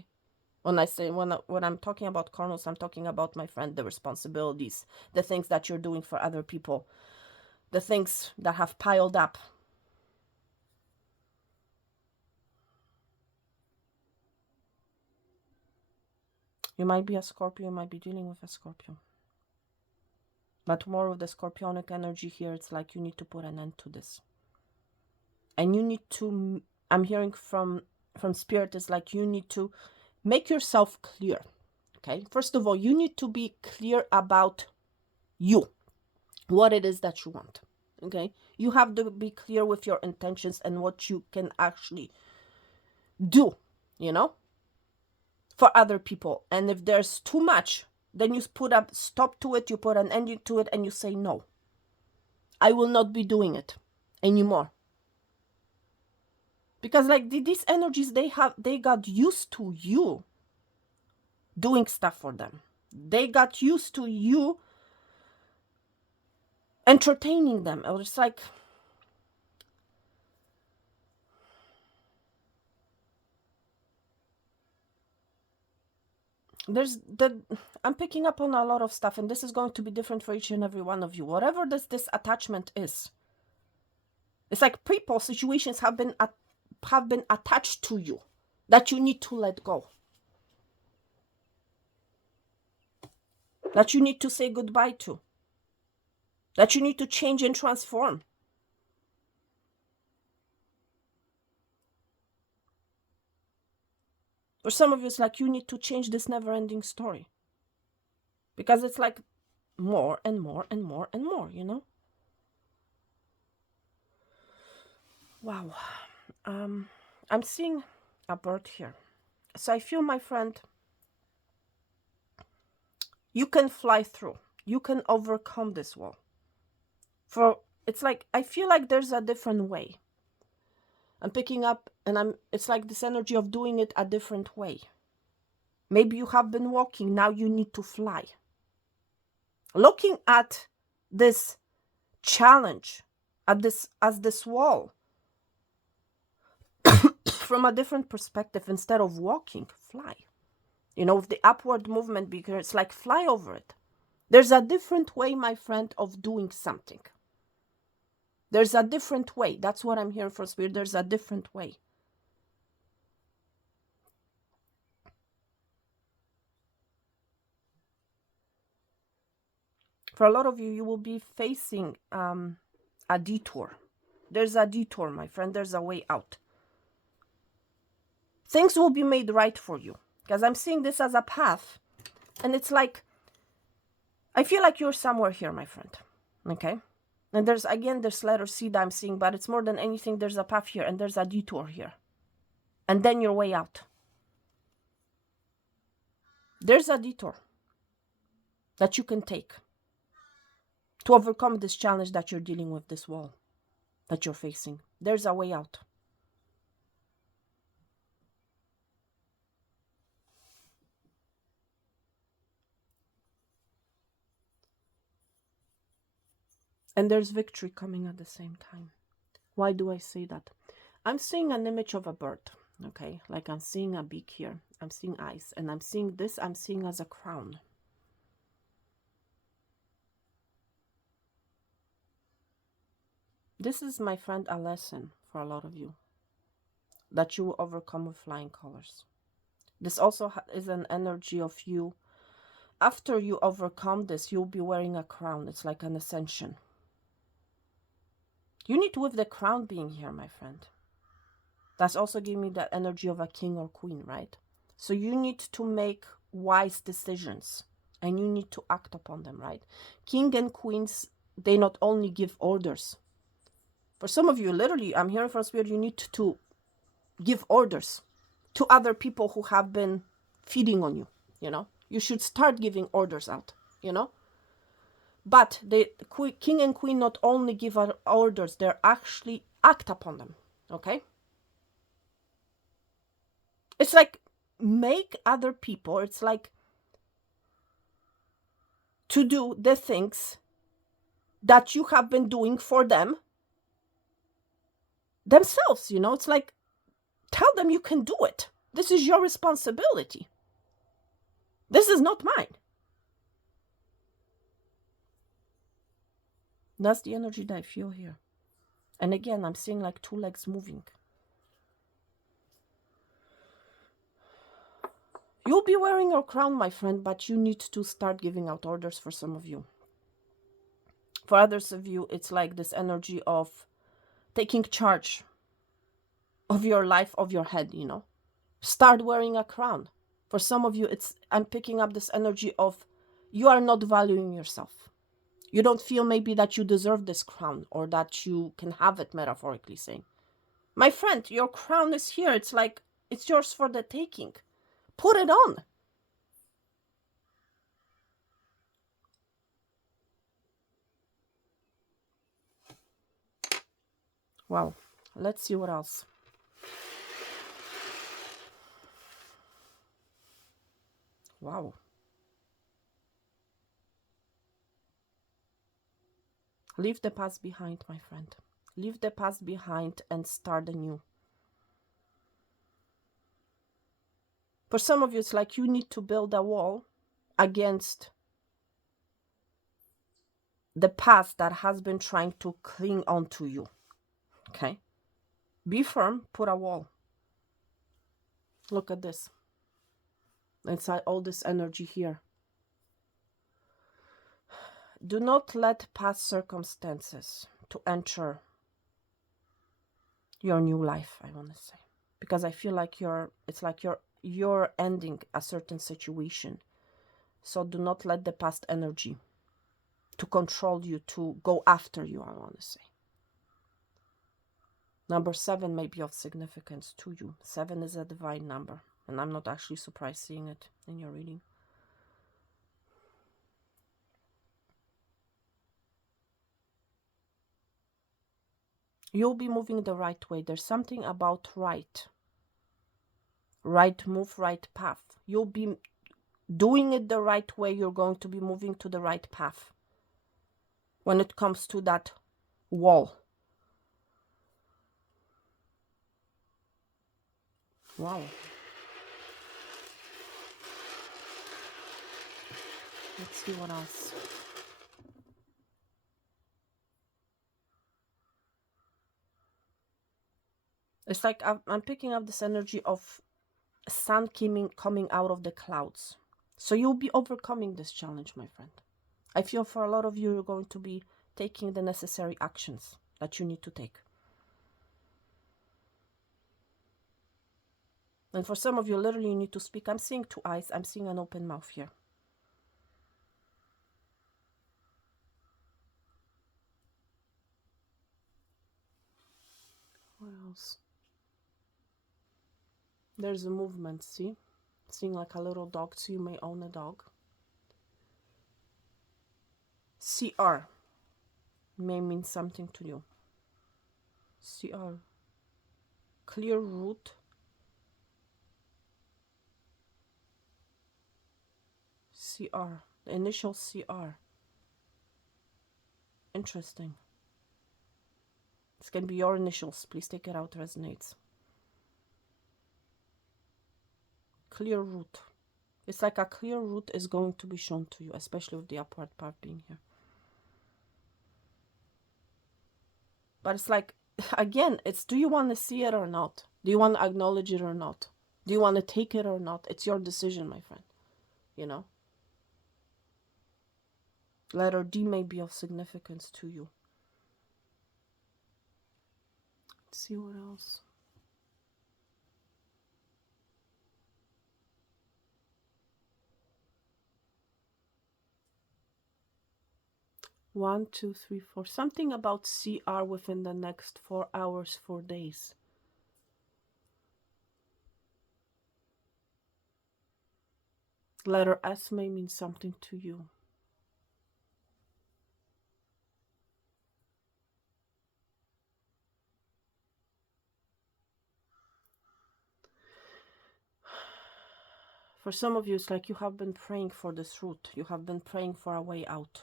When I'm talking about kernels, I'm talking about, my friend, the responsibilities, the things that you're doing for other people, the things that have piled up. You might be a Scorpio, you might be dealing with a Scorpio. But more of the Scorpionic energy here, it's like you need to put an end to this. And you need to, I'm hearing from Spirit, is like you need to make yourself clear. Okay? First of all, you need to be clear about you, what it is that you want. Okay? You have to be clear with your intentions and what you can actually do, you know, for other people. And if there's too much, then you put a stop to it, you put an ending to it, and you say, no, I will not be doing it anymore. Because like these energies, they got used to you doing stuff for them. They got used to you entertaining them. Or it's like, I'm picking up on a lot of stuff, and this is going to be different for each and every one of you. Whatever this attachment is, it's like people, situations have been attached to you that you need to let go, that you need to say goodbye to, that you need to change and transform. For some of you, it's like you need to change this never-ending story, because it's like more and more and more and more, you know. Wow. I'm seeing a bird here, so I feel, my friend, you can fly through, you can overcome this wall. For it's like I feel like there's a different way. I'm picking up, and it's like this energy of doing it a different way. Maybe you have been walking, now you need to fly. Looking at this challenge, at this wall from a different perspective. Instead of walking, fly. You know, with the upward movement, because it's like fly over it. There's a different way, my friend, of doing something. There's a different way. That's what I'm hearing from Spirit. There's a different way. For a lot of you, you will be facing a detour. There's a detour, my friend. There's a way out. Things will be made right for you. Because I'm seeing this as a path. And it's like, I feel like you're somewhere here, my friend. Okay? And there's, again, this letter C that I'm seeing. But it's more than anything, there's a path here. And there's a detour here. And then your way out. There's a detour that you can take to overcome this challenge that you're dealing with, this wall that you're facing. There's a way out. And there's victory coming at the same time. Why do I say that? I'm seeing an image of a bird. Okay, like I'm seeing a beak here. I'm seeing eyes, and I'm seeing this. I'm seeing as a crown. This is, my friend, a lesson for a lot of you, that you will overcome with flying colors. This also is an energy of you. After you overcome this, you'll be wearing a crown. It's like an ascension. You need, with the crown being here, my friend, that's also giving me that energy of a king or queen, right? So you need to make wise decisions, and you need to act upon them, right? King and queens, they not only give orders. For some of you, literally, I'm hearing from Spirit, you need to give orders to other people who have been feeding on you, you know? You should start giving orders out, you know? But the king and queen not only give orders, they actually act upon them, okay? It's like make other people, it's like to do the things that you have been doing for them themselves, you know? It's like, tell them you can do it. This is your responsibility. This is not mine. That's the energy that I feel here. And again, I'm seeing like two legs moving. You'll be wearing your crown, my friend, but you need to start giving out orders for some of you. For others of you, it's like this energy of taking charge of your life, of your head, you know. Start wearing a crown. For some of you, I'm picking up this energy of you are not valuing yourself. You don't feel maybe that you deserve this crown, or that you can have it, metaphorically saying. My friend, your crown is here. It's like, it's yours for the taking. Put it on. Wow. Let's see what else. Wow. Leave the past behind, my friend. Leave the past behind and start anew. For some of you, it's like you need to build a wall against the past that has been trying to cling on to you. Okay? Be firm, put a wall. Look at this. Inside all this energy here. Do not let past circumstances to enter your new life, I want to say. Because I feel like it's like you're ending a certain situation. So do not let the past energy to control you, to go after you, I want to say. Number 7 may be of significance to you. 7 is a divine number, and I'm not actually surprised seeing it in your reading. You'll be moving the right way. There's something about right move, right path. You'll be doing it the right way. You're going to be moving to the right path when it comes to that wall. Wow. Let's see what else. It's like I'm picking up this energy of sun coming out of the clouds. So you'll be overcoming this challenge, my friend. I feel for a lot of you, you're going to be taking the necessary actions that you need to take. And for some of you, literally, you need to speak. I'm seeing 2 eyes. I'm seeing an open mouth here. What else? There's a movement, see? Seeing like a little dog, so you may own a dog. CR may mean something to you. CR. Clear route. CR. The initial CR. Interesting. This can be your initials. Please take it out, resonates. Clear route. It's like a clear route is going to be shown to you, especially with the upward part being here. But it's like, again, it's do you want to see it or not? Do you want to acknowledge it or not? Do you want to take it or not? It's your decision, my friend. You know? Letter D may be of significance to you. Let's see what else. One, two, three, four. Something about CR within the next 4 hours, 4 days. Letter S may mean something to you. For some of you, it's like you have been praying for this route. You have been praying for a way out.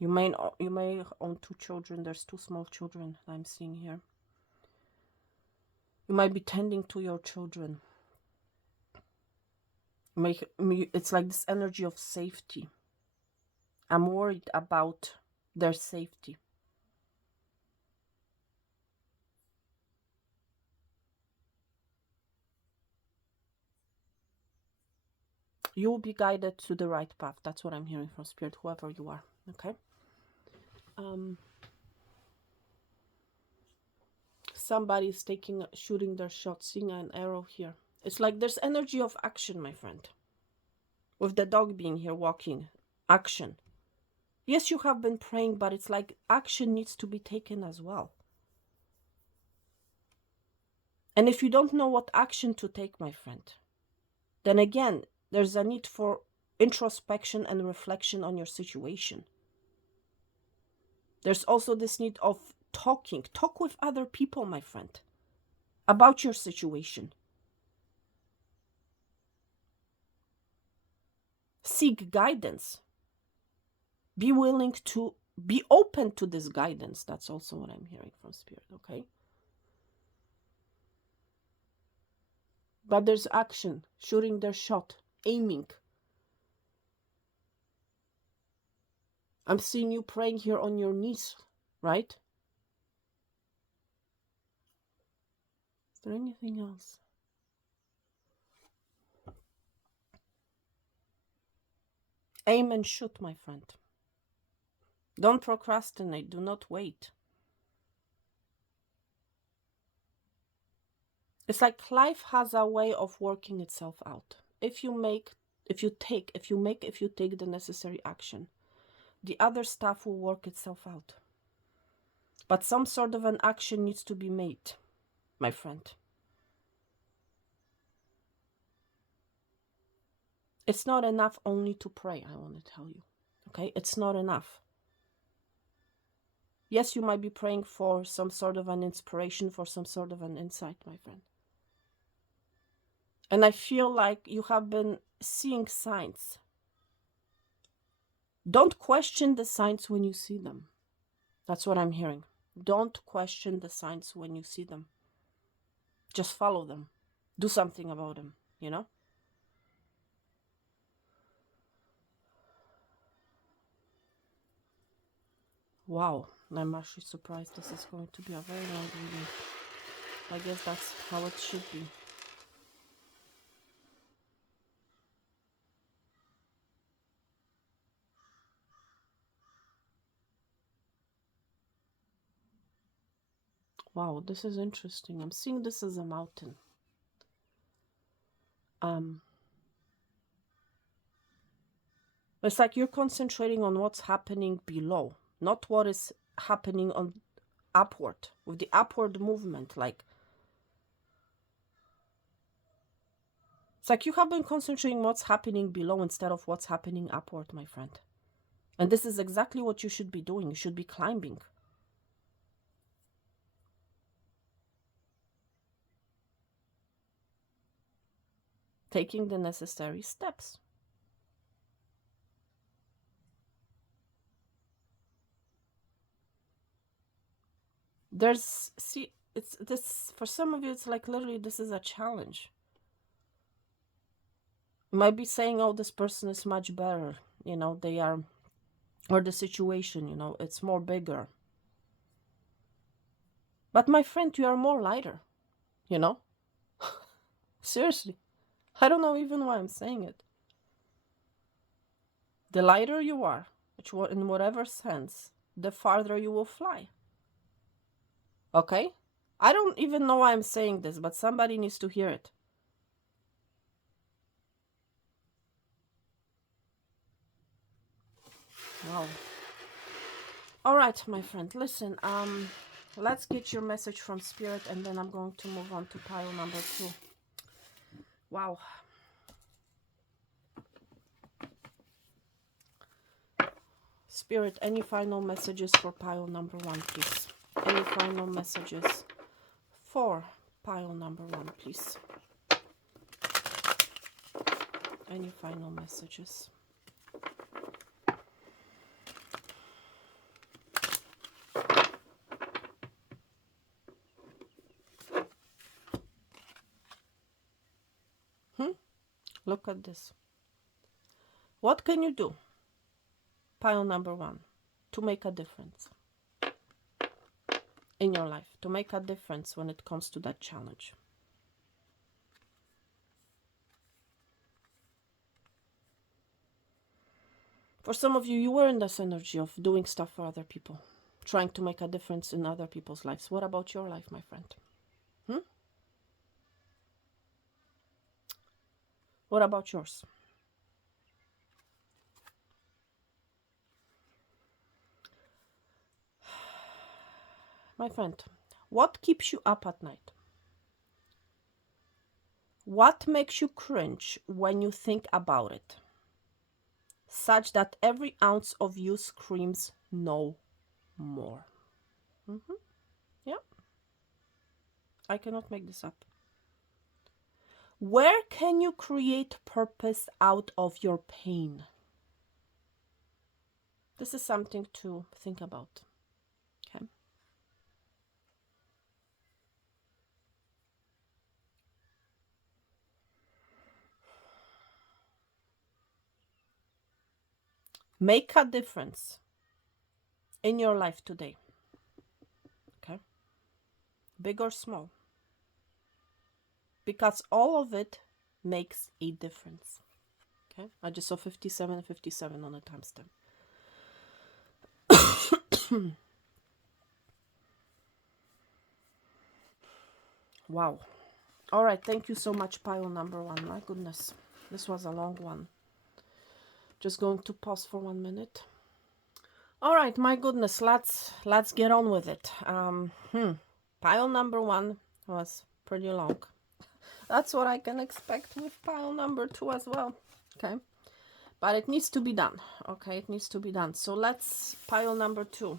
You may own 2 children. There's 2 small children I'm seeing here. You might be tending to your children. It's like this energy of safety. I'm worried about their safety. You will be guided to the right path. That's what I'm hearing from Spirit, whoever you are. Okay? Somebody's shooting their shot, seeing an arrow here. It's like there's energy of action, my friend. With the dog being here walking. Action. Yes, you have been praying, but it's like action needs to be taken as well. And if you don't know what action to take, my friend, then again, there's a need for introspection and reflection on your situation. There's also this need of talking. Talk with other people, my friend, about your situation. Seek guidance. Be willing to be open to this guidance. That's also what I'm hearing from Spirit, okay? But there's action, shooting their shot, aiming. I'm seeing you praying here on your knees, right? Is there anything else? Aim and shoot, my friend. Don't procrastinate. Do not wait. It's like life has a way of working itself out. If you take the necessary action, the other stuff will work itself out. But some sort of an action needs to be made, my friend. It's not enough only to pray, I want to tell you. Okay? It's not enough. Yes, you might be praying for some sort of an inspiration, for some sort of an insight, my friend. And I feel like you have been seeing signs. Don't question the signs when you see them. That's what I'm hearing. Don't question the signs when you see them. Just follow them. Do something about them, you know? Wow, I'm actually surprised this is going to be a very long reading. I guess that's how it should be. Wow, this is interesting. I'm seeing this as a mountain. It's like you're concentrating on what's happening below, not what is happening on upward, with the upward movement. Like, it's like you have been concentrating what's happening below instead of what's happening upward, my friend. And this is exactly what you should be doing. You should be climbing. taking the necessary steps. See, it's this, for some of you, it's like literally this is a challenge. You might be saying, oh, this person is much better, you know, they are, or the situation, you know, it's more bigger. But my friend, you are more lighter, you know? Seriously. I don't know even why I'm saying it. The lighter you are, in whatever sense, the farther you will fly. Okay? I don't even know why I'm saying this, but somebody needs to hear it. Wow. All right, my friend, listen, let's get your message from Spirit, and then I'm going to move on to pile number 2. Wow. Spirit, any final messages for pile number 1, please? Any final messages for pile number 1, please? Any final messages? Look at this. What can you do, pile number 1, to make a difference in your life, to make a difference when it comes to that challenge? For some of you, you were in this energy of doing stuff for other people, trying to make a difference in other people's lives. What about your life, my friend? What about yours? My friend, what keeps you up at night? What makes you cringe when you think about it, such that every ounce of you screams no more? Yeah, I cannot make this up. Where can you create purpose out of your pain? This is something to think about. Okay. Make a difference in your life today. Okay. Big or small. Because all of it makes a difference. Okay. I just saw 57 and 57 on the timestamp. Wow. All right. Thank you so much, pile number 1. My goodness. This was a long one. Just going to pause for 1 minute. All right. My goodness. Let's get on with it. Pile number 1 was pretty long. That's what I can expect with pile number 2 as well. Okay. But it needs to be done. Okay. It needs to be done. So let's pile number 2.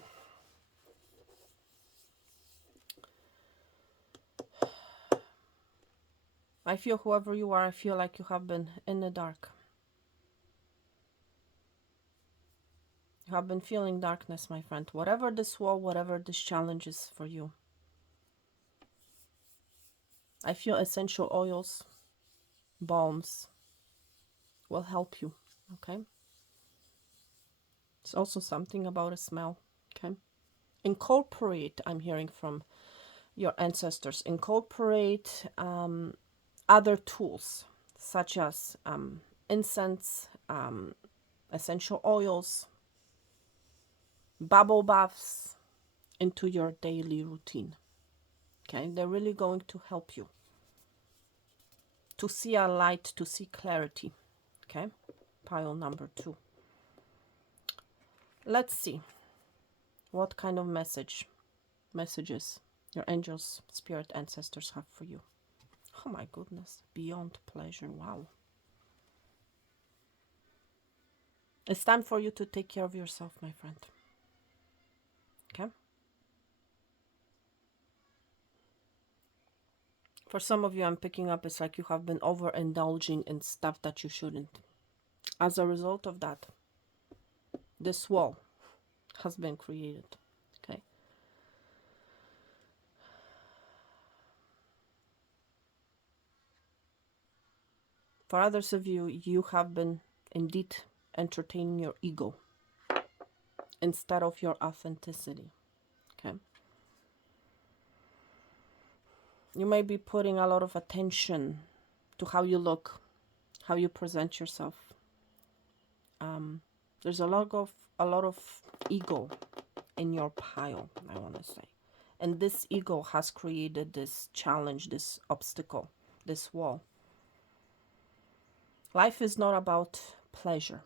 I feel, whoever you are, I feel like you have been in the dark. You have been feeling darkness, my friend. Whatever this wall, whatever this challenge is for you. I feel essential oils, balms will help you, okay? It's also something about a smell, okay? Incorporate, I'm hearing from your ancestors, incorporate other tools such as incense, essential oils, bubble baths into your daily routine. Okay, they're really going to help you to see a light, to see clarity. Okay, pile number 2. Let's see what kind of messages your angels, spirit, ancestors have for you. Oh my goodness, beyond pleasure. Wow. It's time for you to take care of yourself, my friend. Okay? For some of you, I'm picking up, it's like you have been overindulging in stuff that you shouldn't. As a result of that, this wall has been created. Okay. For others of you, you have been indeed entertaining your ego instead of your authenticity. Okay. You may be putting a lot of attention to how you look, how you present yourself. There's a lot of ego in your pile, I want to say. And this ego has created this challenge, this obstacle, this wall. Life is not about pleasure.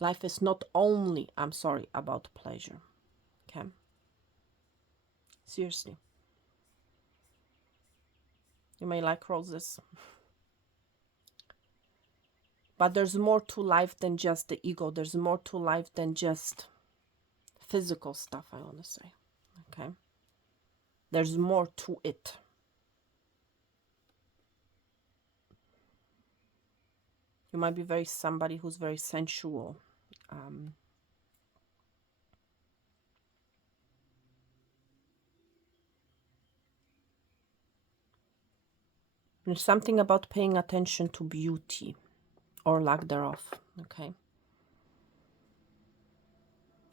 Life is not only, I'm sorry, about pleasure. Okay? Seriously. You may like roses. But there's more to life than just the ego. There's more to life than just physical stuff, I want to say. Okay? There's more to it. You might be somebody who's very sensual. There's something about paying attention to beauty or lack thereof. Okay?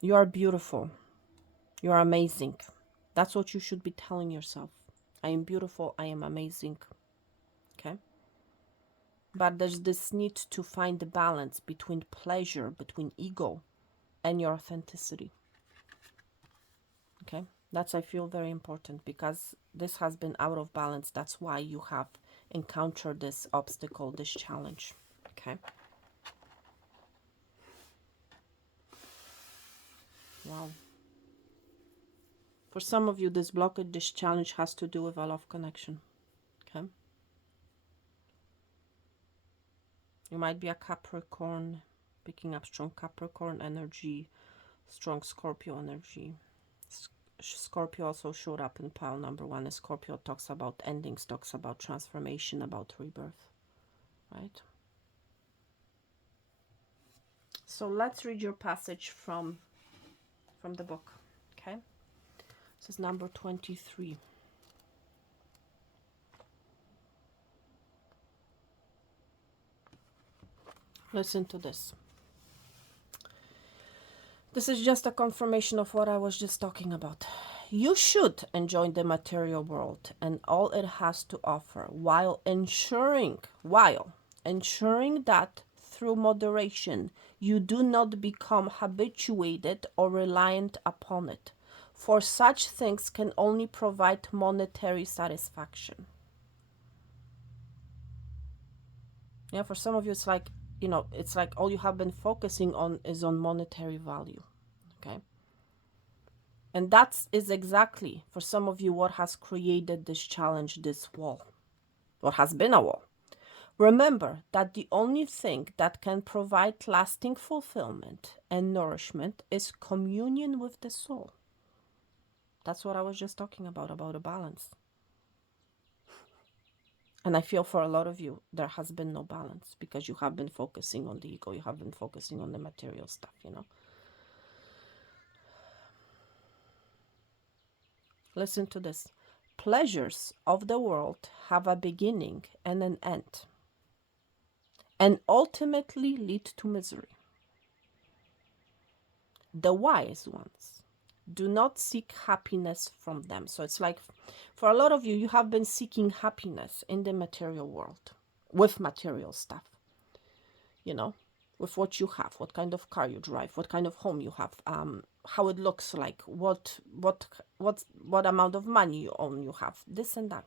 You are beautiful. You are amazing. That's what you should be telling yourself. I am beautiful. I am amazing. Okay? But there's this need to find the balance between pleasure, between ego, and your authenticity. Okay? That's, I feel, very important because this has been out of balance. That's why you have encountered this obstacle, this challenge. Okay? Wow. For some of you, this blockage, this challenge has to do with a love connection. Okay? You might be a Capricorn, picking up strong Capricorn energy, strong Scorpio energy. Scorpio also showed up in pile number 1. Scorpio talks about endings, talks about transformation, about rebirth. Right? So let's read your passage from the book. Okay? This is number 23. Listen to this. This is just a confirmation of what I was just talking about. You should enjoy the material world and all it has to offer while ensuring that through moderation you do not become habituated or reliant upon it, for such things can only provide monetary satisfaction. Yeah, for some of you it's like, it's like all you have been focusing on is on monetary value. Okay? And that is exactly, for some of you, what has created this challenge, this wall, what has been a wall. Remember that the only thing that can provide lasting fulfillment and nourishment is communion with the soul. That's what I was just talking about a balance. And I feel for a lot of you, there has been no balance because you have been focusing on the ego, you have been focusing on the material stuff, Listen to this. Pleasures of the world have a beginning and an end, and ultimately lead to misery. The wise ones do not seek happiness from them. So it's like, for a lot of you, you have been seeking happiness in the material world, with material stuff, with what you have, what kind of car you drive, what kind of home you have, how it looks like, what amount of money you own, you have, this and that,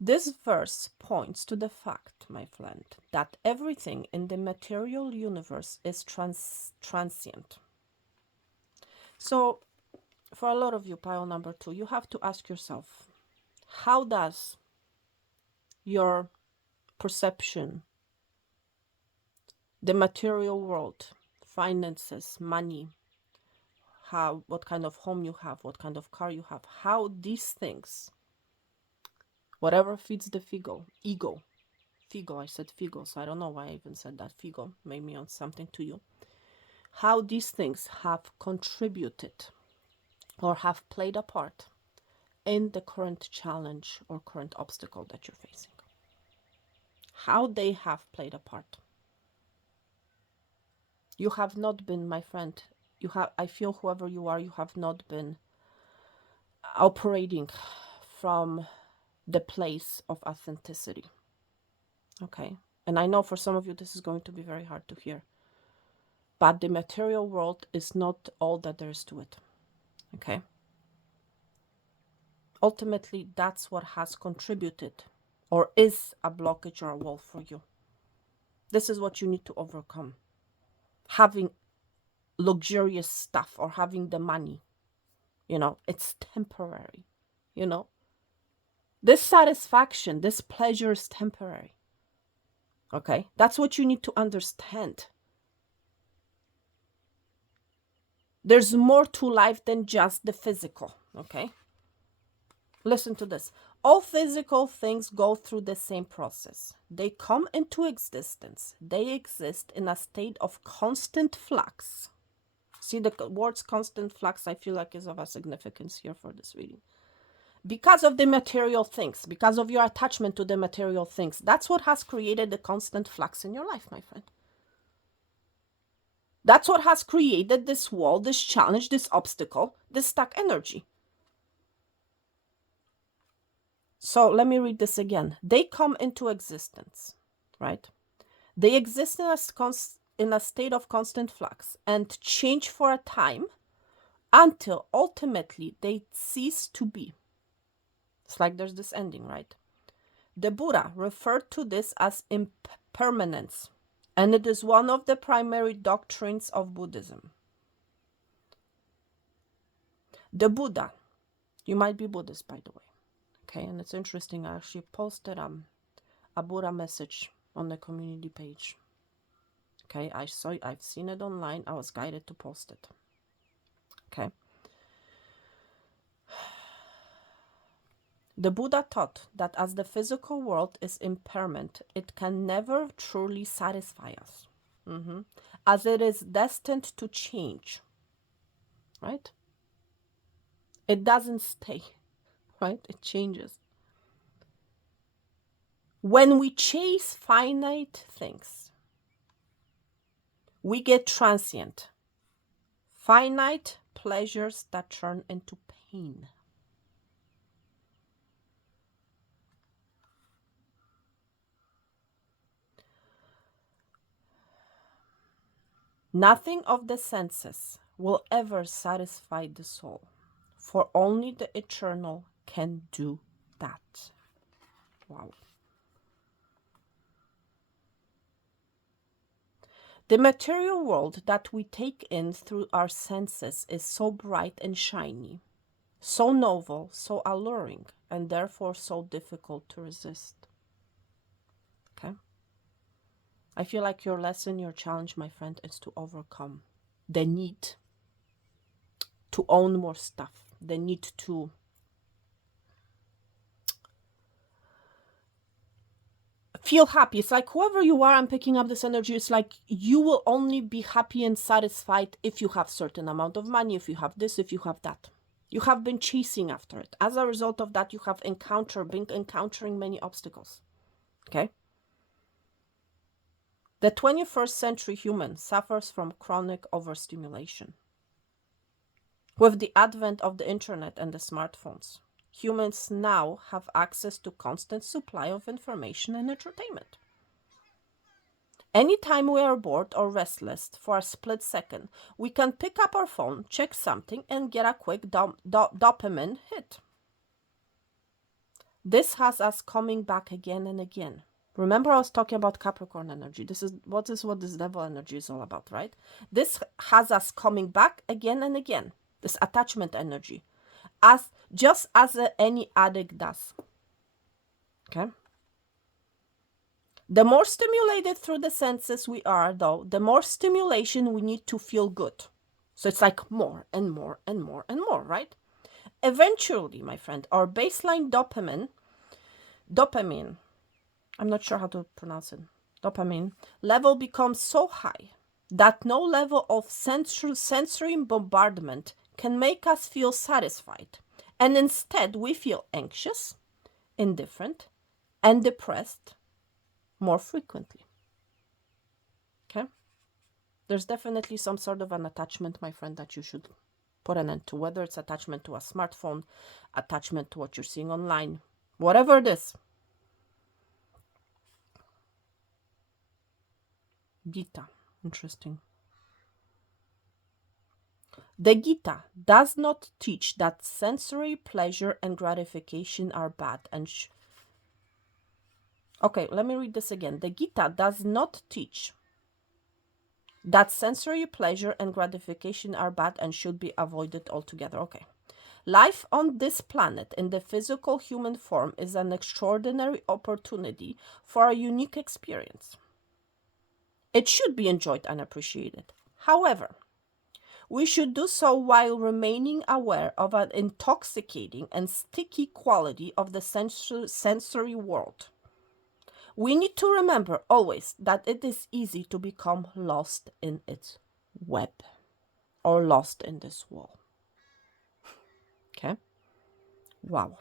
This verse points to the fact, my friend, that everything in the material universe is transient. So, for a lot of you, pile number 2, you have to ask yourself, how does your perception, the material world, finances, money, what kind of home you have, what kind of car you have, how these things, whatever feeds the ego, I said figo, so I don't know why I even said that, figo, made me on something to you, how these things have contributed or have played a part in the current challenge or current obstacle that you're facing. How they have played a part. You have not been, my friend, I feel whoever you are, you have not been operating from the place of authenticity. Okay. And I know for some of you this is going to be very hard to hear. But the material world is not all that there is to it. Okay. Ultimately, that's what has contributed or is a blockage or a wall for you. This is what you need to overcome. Having luxurious stuff or having the money, it's temporary, This satisfaction, this pleasure is temporary. Okay? That's what you need to understand. There's more to life than just the physical. Okay? Listen to this. All physical things go through the same process. They come into existence. They exist in a state of constant flux. See, the words constant flux, I feel like is of a significance here for this reading. Because of the material things, because of your attachment to the material things, that's what has created the constant flux in your life, my friend. That's what has created this wall, this challenge, this obstacle, this stuck energy. So let me read this again. They come into existence, right? They exist in a state of constant flux and change for a time until ultimately they cease to be. It's like there's this ending, right? The Buddha referred to this as impermanence, and it is one of the primary doctrines of Buddhism. The Buddha, you might be Buddhist, by the way. Okay, and it's interesting, I actually posted a Buddha message on the community page. Okay, I've seen it online, I was guided to post it. Okay. The Buddha taught that as the physical world is impermanent, it can never truly satisfy us, as it is destined to change, right? It doesn't stay, right? It changes. When we chase finite things, we get transient, finite pleasures that turn into pain. Nothing of the senses will ever satisfy the soul, for only the eternal can do that. Wow. The material world that we take in through our senses is so bright and shiny, so novel, so alluring, and therefore so difficult to resist. Okay? I feel like your lesson, your challenge, my friend, is to overcome the need to own more stuff, the need to feel happy. It's like whoever you are, I'm picking up this energy. It's like you will only be happy and satisfied if you have certain amount of money, if you have this, if you have that. You have been chasing after it. As a result of that, you have been encountering many obstacles. Okay? The 21st century human suffers from chronic overstimulation. With the advent of the internet and the smartphones, humans now have access to constant supply of information and entertainment. Anytime we are bored or restless for a split second, we can pick up our phone, check something, and get a quick dopamine hit. This has us coming back again and again. Remember, I was talking about Capricorn energy. This is what this devil energy is all about, right? This has us coming back again and again. This attachment energy, just as any addict does. Okay. The more stimulated through the senses we are, though, the more stimulation we need to feel good. So it's like more and more and more and more, right? Eventually, my friend, our baseline dopamine, I'm not sure how to pronounce it, dopamine level becomes so high that no level of sensory bombardment can make us feel satisfied. And instead, we feel anxious, indifferent, and depressed more frequently. Okay? There's definitely some sort of an attachment, my friend, that you should put an end to, whether it's attachment to a smartphone, attachment to what you're seeing online, whatever it is. Gita, interesting. The Gita does not teach that sensory pleasure and gratification are bad and okay, let me read this again. The Gita does not teach that sensory pleasure and gratification are bad and should be avoided altogether. Okay. Life on this planet in the physical human form is an extraordinary opportunity for a unique experience. It should be enjoyed and appreciated. However, we should do so while remaining aware of an intoxicating and sticky quality of the sensory world. We need to remember always that it is easy to become lost in its web or lost in this wall. Okay? Wow.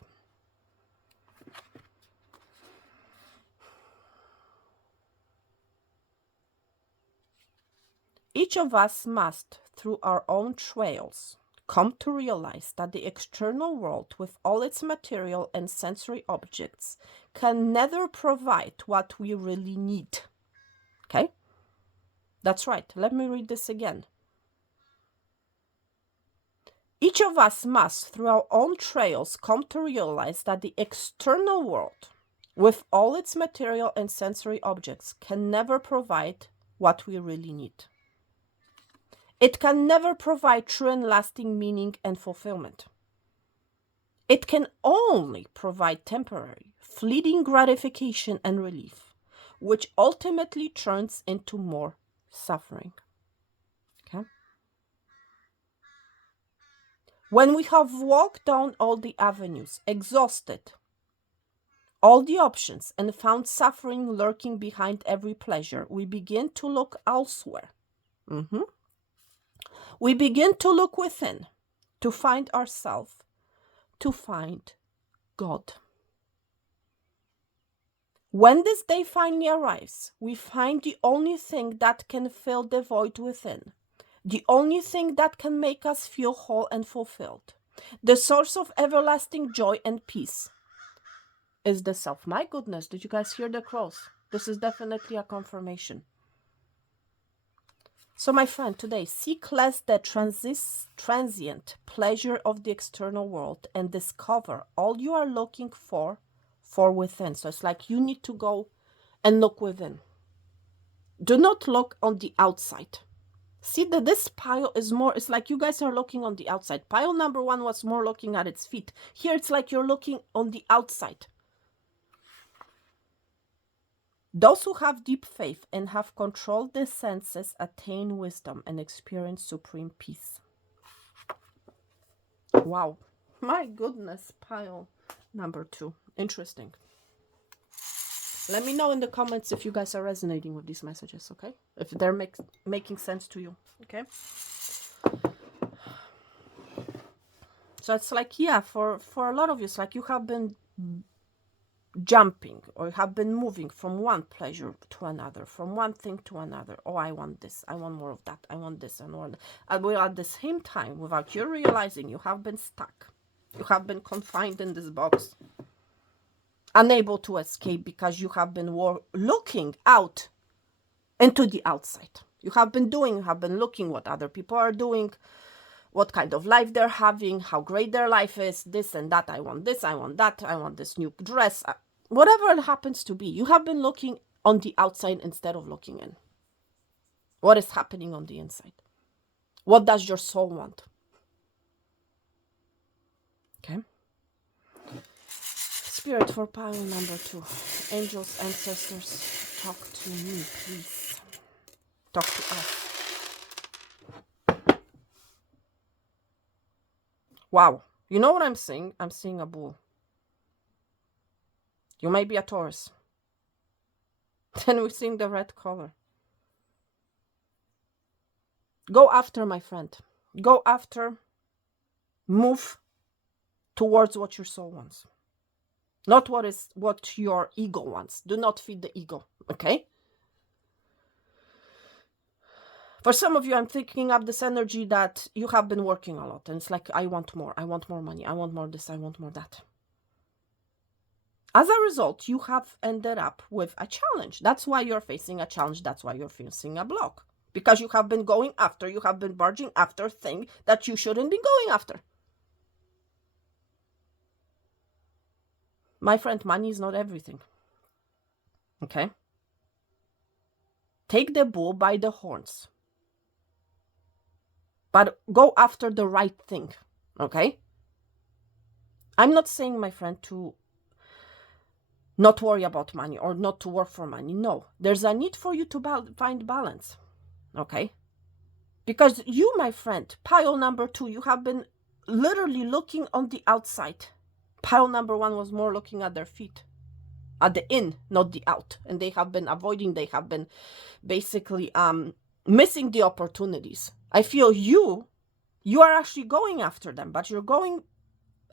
Each of us must, through our own trails, come to realize that the external world, with all its material and sensory objects, can never provide what we really need. Okay? That's right. Let me read this again. Each of us must, through our own trails, come to realize that the external world, with all its material and sensory objects, can never provide what we really need. It can never provide true and lasting meaning and fulfillment. It can only provide temporary, fleeting gratification and relief, which ultimately turns into more suffering. Okay? When we have walked down all the avenues, exhausted all the options, and found suffering lurking behind every pleasure, we begin to look elsewhere. We begin to look within, to find ourselves, to find God. When this day finally arrives, we find the only thing that can fill the void within, the only thing that can make us feel whole and fulfilled, the source of everlasting joy and peace is the self. My goodness, did you guys hear the crows? This is definitely a confirmation. So my friend, today, seek less the transient pleasure of the external world and discover all you are looking for within. So it's like you need to go and look within. Do not look on the outside. See that this pile is more, it's like you guys are looking on the outside. Pile number 1 was more looking at its feet. Here it's like you're looking on the outside. Those who have deep faith and have controlled their senses attain wisdom and experience supreme peace. Wow. My goodness, pile number 2. Interesting. Let me know in the comments if you guys are resonating with these messages, okay? If they're making sense to you, okay? So it's like, yeah, for a lot of you, it's like you have been jumping or have been moving from one pleasure to another, from one thing to another. Oh, I want this, I want more of that, I want this and more. And at the same time, without you realizing, you have been stuck. You have been confined in this box, unable to escape because you have been looking out into the outside. You have been looking what other people are doing, what kind of life they're having, how great their life is, this and that. I want this, I want that, I want this new dress. Whatever it happens to be, you have been looking on the outside instead of looking in. What is happening on the inside? What does your soul want? Okay. Spirit for pile number 2. Angels, ancestors, talk to me, please. Talk to us. Wow. You know what I'm seeing? I'm seeing a bull. You may be a Taurus. Then we're seeing the red color. Go after, my friend. Go after. Move towards what your soul wants. Not what your ego wants. Do not feed the ego, okay? For some of you, I'm picking up this energy that you have been working a lot. And it's like, I want more money. I want more this. I want more that. As a result, you have ended up with a challenge. That's why you're facing a challenge. That's why you're facing a block. Because you have been going after, you have been barging after things that you shouldn't be going after. My friend, money is not everything. Okay? Take the bull by the horns. But go after the right thing. Okay? I'm not saying, my friend, to not worry about money or not to work for money. No. There's a need for you to find balance. Okay? Because you, my friend, pile number 2, you have been literally looking on the outside. Pile number 1 was more looking at their feet. At the in, not the out. And they have been avoiding, they have been basically missing the opportunities. I feel you are actually going after them, but you're going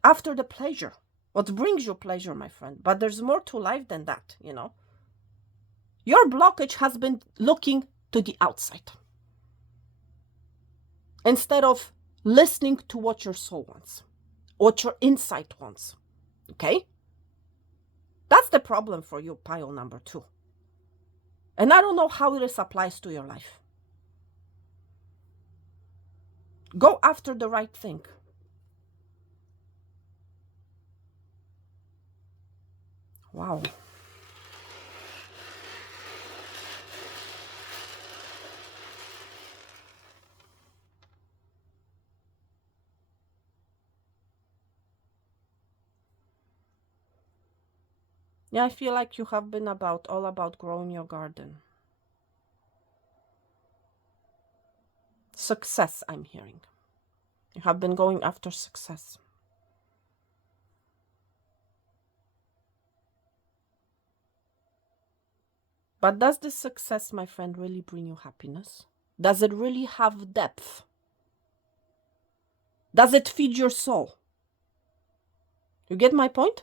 after the pleasure. What brings you pleasure, my friend? But there's more to life than that, you know. Your blockage has been looking to the outside instead of listening to what your soul wants, what your insight wants. Okay? That's the problem for you, pile number 2. And I don't know how this applies to your life. Go after the right thing. Wow. Yeah, I feel like you have been all about growing your garden. Success, I'm hearing. You have been going after success. But does this success, my friend, really bring you happiness? Does it really have depth? Does it feed your soul? You get my point?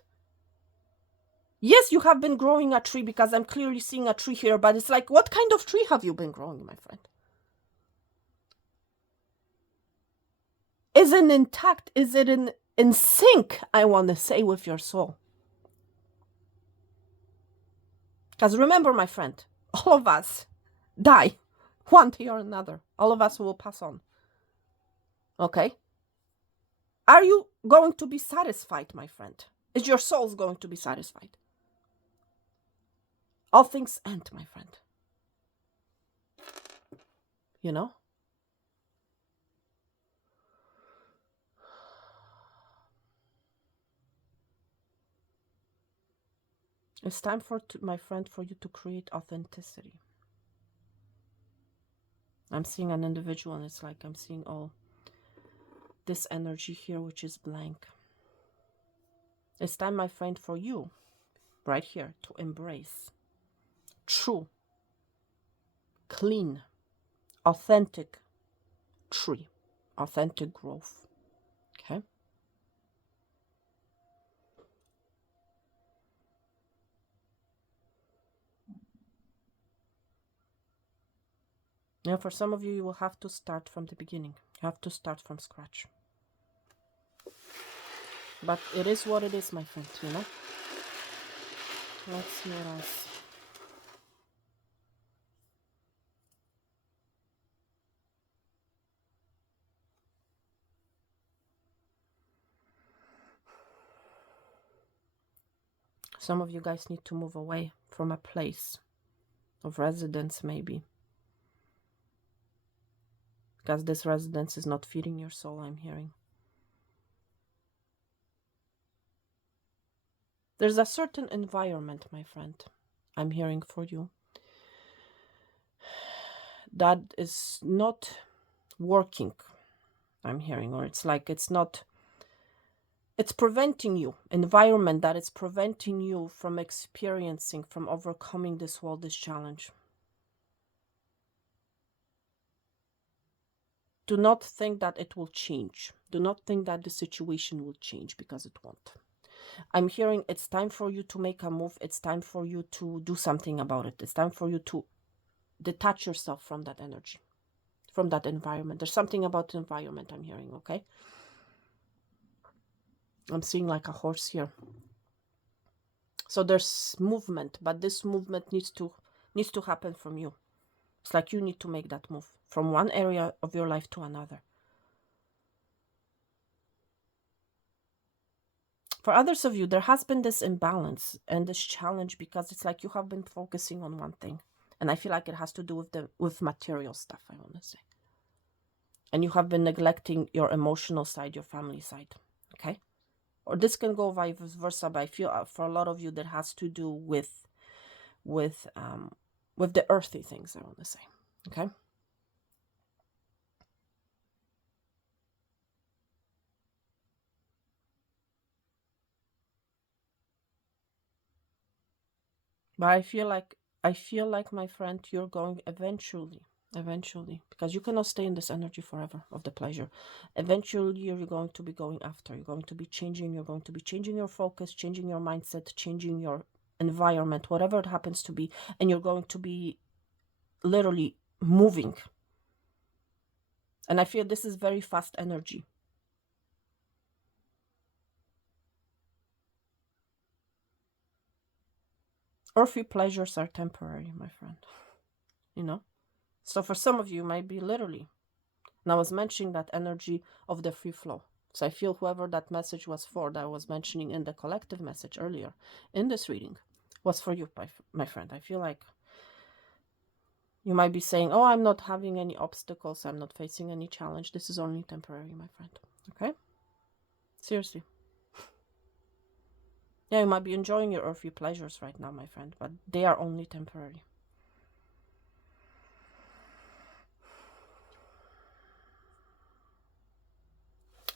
Yes, you have been growing a tree, because I'm clearly seeing a tree here, but it's like, what kind of tree have you been growing, my friend? Is it intact? Is it in sync, I want to say, with your soul? Because remember, my friend, all of us die one day or another. All of us will pass on. Okay? Are you going to be satisfied, my friend? Is your soul going to be satisfied? All things end, my friend. You know? It's time my friend, for you to create authenticity. I'm seeing an individual, and it's like I'm seeing all this energy here, which is blank. It's time, my friend, for you, right here, to embrace true, clean, authentic tree, authentic growth. Okay? Now, for some of you, you will have to start from the beginning. You have to start from scratch. But it is what it is, my friend, you know? Let's see what else. Some of you guys need to move away from a place of residence, maybe. Because this residence is not feeding your soul, I'm hearing. There's a certain environment, my friend, I'm hearing for you, that is not working, I'm hearing, or it's like it's not It's preventing you, environment that is preventing you from experiencing, from overcoming this wall, this challenge. Do not think that it will change. Do not think that the situation will change, because it won't. I'm hearing it's time for you to make a move. It's time for you to do something about it. It's time for you to detach yourself from that energy, from that environment. There's something about the environment I'm hearing, okay? I'm seeing like a horse here. So there's movement, but this movement needs to happen from you. It's like you need to make that move from one area of your life to another. For others of you, there has been this imbalance and this challenge, because it's like you have been focusing on one thing. And I feel like it has to do with material stuff, I want to say. And you have been neglecting your emotional side, your family side, okay? Or this can go vice versa, but I feel for a lot of you that has to do with the earthy things, I want to say, okay? But I feel like, my friend, you're going eventually, because you cannot stay in this energy forever of the pleasure. Eventually, you're going to be going after. You're going to be changing. You're going to be changing your focus, changing your mindset, changing your environment, whatever it happens to be, and you're going to be literally moving. And I feel this is very fast energy. Earthly pleasures are temporary, my friend. You know? So for some of you, might be literally. And I was mentioning that energy of the free flow. So I feel whoever that message was for, that I was mentioning in the collective message earlier in this reading, was for you, my friend. I feel like you might be saying, oh, I'm not having any obstacles. I'm not facing any challenge. This is only temporary, my friend. Okay? Seriously. Yeah, you might be enjoying your earthly pleasures right now, my friend, but they are only temporary.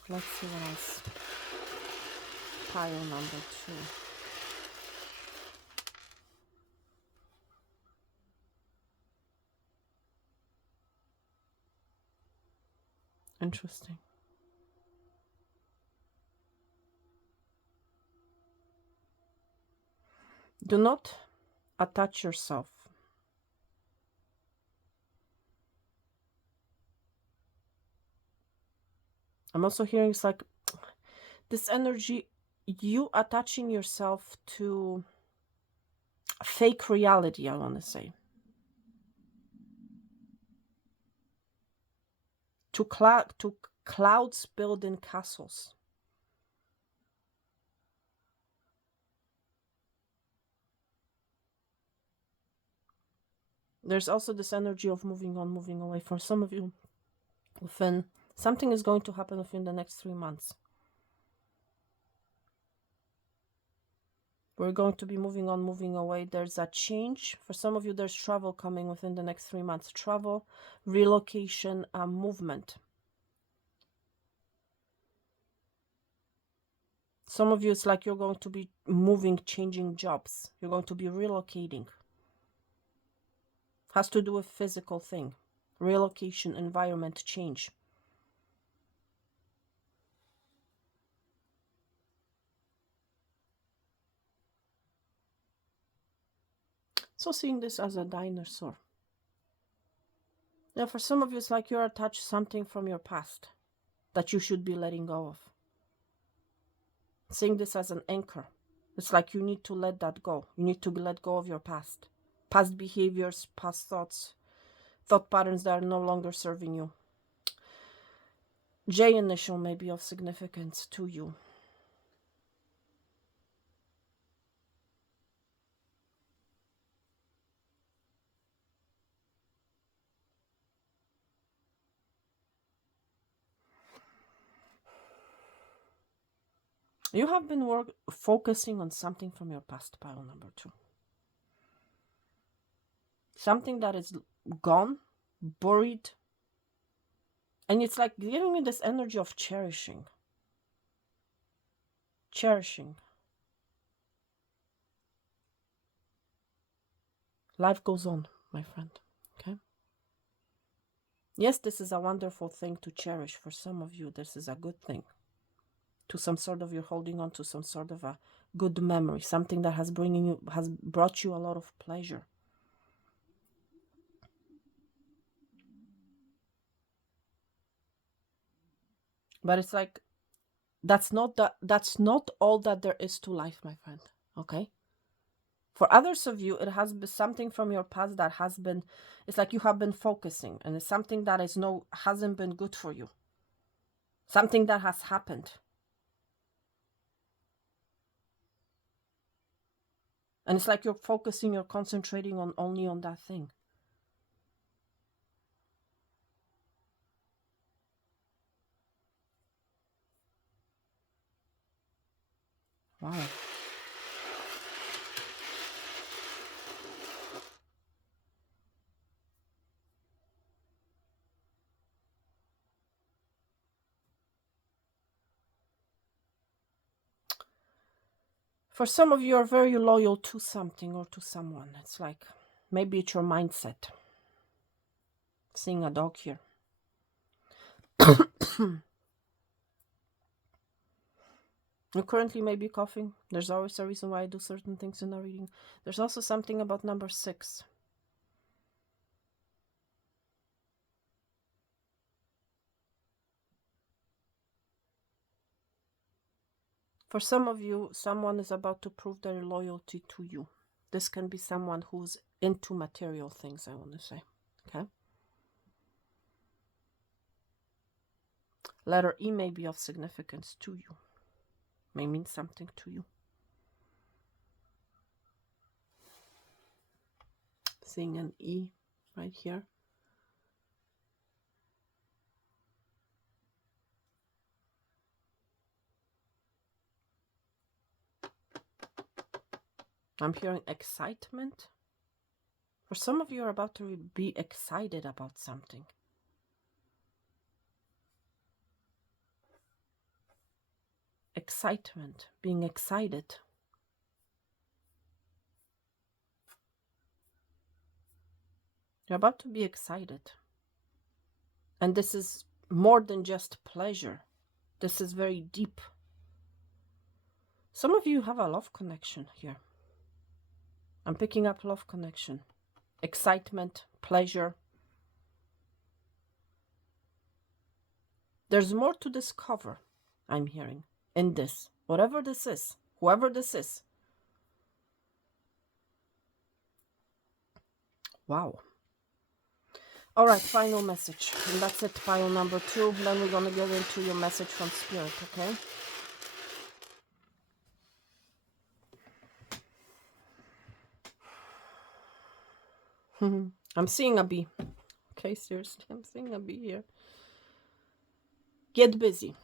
Let's see what else. Pile number 2. Interesting. Do not attach yourself. I'm also hearing it's like this energy, you attaching yourself to fake reality, I want to say. To clouds building castles. There's also this energy of moving on, moving away. For some of you, within something is going to happen within the next 3 months. We're going to be moving on, moving away. There's a change. For some of you, there's travel coming within the next 3 months. Travel, relocation, movement. Some of you, it's like you're going to be moving, changing jobs. You're going to be relocating. Has to do with physical thing. Relocation, environment change. So seeing this as a dinosaur. Now for some of you, it's like you're attached something from your past that you should be letting go of. Seeing this as an anchor. It's like you need to let that go. You need to let go of your past. Past behaviors, past thoughts, thought patterns that are no longer serving you. J initial may be of significance to you. You have been focusing on something from your past, pile number 2. Something that is gone, buried. And it's like giving me this energy of cherishing. cherishing. Life goes on, my friend. Okay. Yes, this is a wonderful thing to cherish. For some of you, this is a good thing. To some sort of, you're holding on to some sort of a good memory, something that has brought you a lot of pleasure. But it's like that's not all that there is to life, my friend. Okay. For others of you, it has been something from your past that has been, it's like you have been focusing, and it's something that hasn't been good for you. Something that has happened. And it's like you're focusing, you're concentrating only on that thing. Wow. For some of you are very loyal to something or to someone. It's like, maybe it's your mindset. Seeing a dog here. You currently may be coughing. There's always a reason why I do certain things in a reading. There's also something about number 6. For some of you, someone is about to prove their loyalty to you. This can be someone who's into material things, I want to say. Okay. Letter E may be of significance to you. May mean something to you. Seeing an E right here. I'm hearing excitement. For some of you are about to be excited about something. Excitement, being excited. You're about to be excited. And this is more than just pleasure. This is very deep. Some of you have a love connection here. I'm picking up love connection. Excitement, pleasure. There's more to discover, I'm hearing, in this. Whatever this is, whoever this is. Wow. All right, final message. And that's it, pile number 2. Then we're going to get into your message from Spirit, okay? I'm seeing a bee. Okay, seriously, I'm seeing a bee here. Get busy.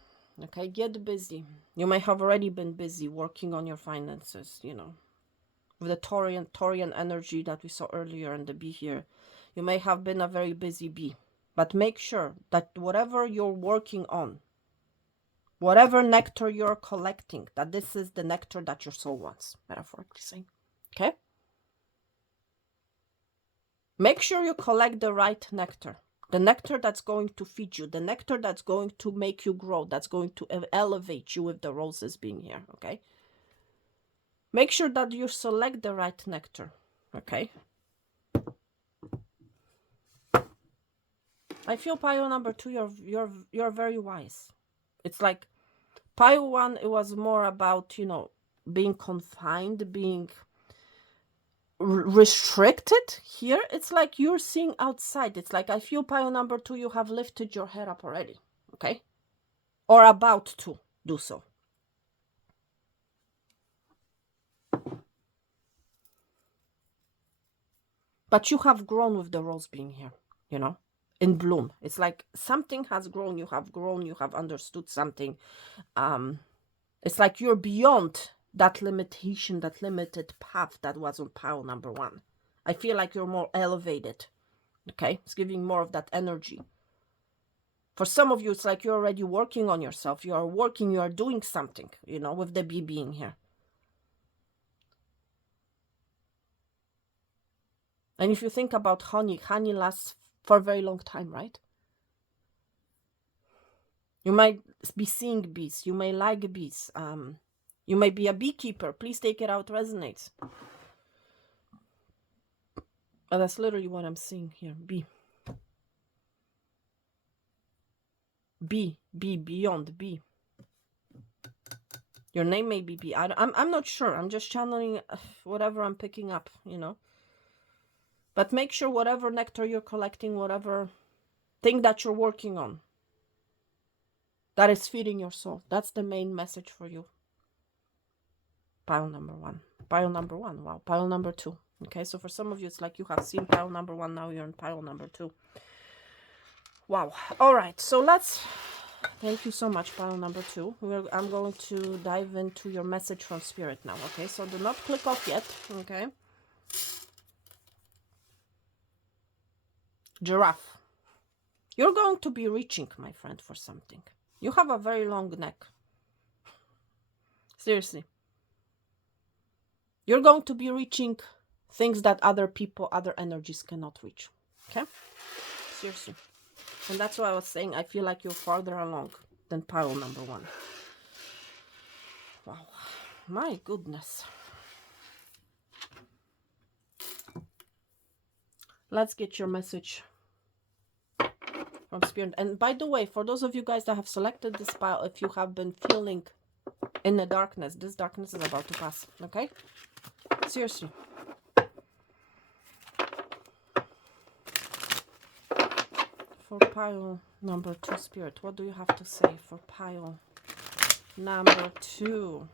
Okay, get busy. You may have already been busy working on your finances, you know, with the Taurian energy that we saw earlier in the bee here. You may have been a very busy bee, but make sure that whatever you're working on, whatever nectar you're collecting, that this is the nectar that your soul wants, metaphorically saying. Okay? Make sure you collect the right nectar. The nectar that's going to feed you, the nectar that's going to make you grow, that's going to elevate you with the roses being here, okay? Make sure that you select the right nectar, okay? I feel pile number 2, you're very wise. It's like pile 1, it was more about, you know, being confined, being restricted. Here it's like you're seeing outside. It's like I feel pile number 2, you have lifted your head up already, okay, or about to do so. But you have grown with the rose being here, you know, in bloom. It's like something has grown, you have understood something. It's like you're beyond that limitation, that limited path that was on pile number 1. I feel like you're more elevated. Okay, it's giving more of that energy. For some of you, it's like you're already working on yourself. You are working, you are doing something, you know, with the bee being here. And if you think about honey, honey lasts for a very long time, right? You might be seeing bees. You may like bees. You may be a beekeeper. Please take it out, resonates. But that's literally what I'm seeing here. Bee. Bee. Bee. Beyond. Bee. Your name may be Bee. I'm not sure. I'm just channeling whatever I'm picking up, you know. But make sure whatever nectar you're collecting, whatever thing that you're working on, that is feeding your soul. That's the main message for you. Pile number 1. Pile number 1. Wow. Pile number 2. Okay, so for some of you, it's like you have seen pile number 1. Now you're in pile number 2. Wow. All right. So let's... Thank you so much, pile number 2. I'm going to dive into your message from Spirit now. Okay, so do not click off yet. Okay. Giraffe. You're going to be reaching, my friend, for something. You have a very long neck. Seriously. You're going to be reaching things that other people, other energies cannot reach. Okay? Seriously. And that's why I was saying I feel like you're farther along than pile number 1. Wow. My goodness. Let's get your message from Spirit. And by the way, for those of you guys that have selected this pile, if you have been feeling in the darkness, this darkness is about to pass. Okay? Seriously. For pile number 2, Spirit, what do you have to say for pile number 2?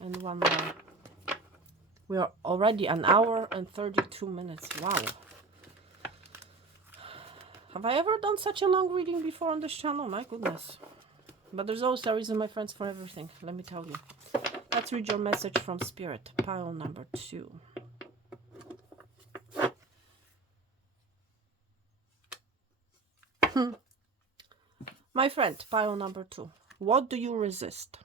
And one more. We are already 1 hour and 32 minutes. Wow. Have I ever done such a long reading before on this channel? My goodness. But there's always a reason, my friends, for everything. Let me tell you. Let's read your message from Spirit. Pile number 2. My friend, pile number 2. What do you resist?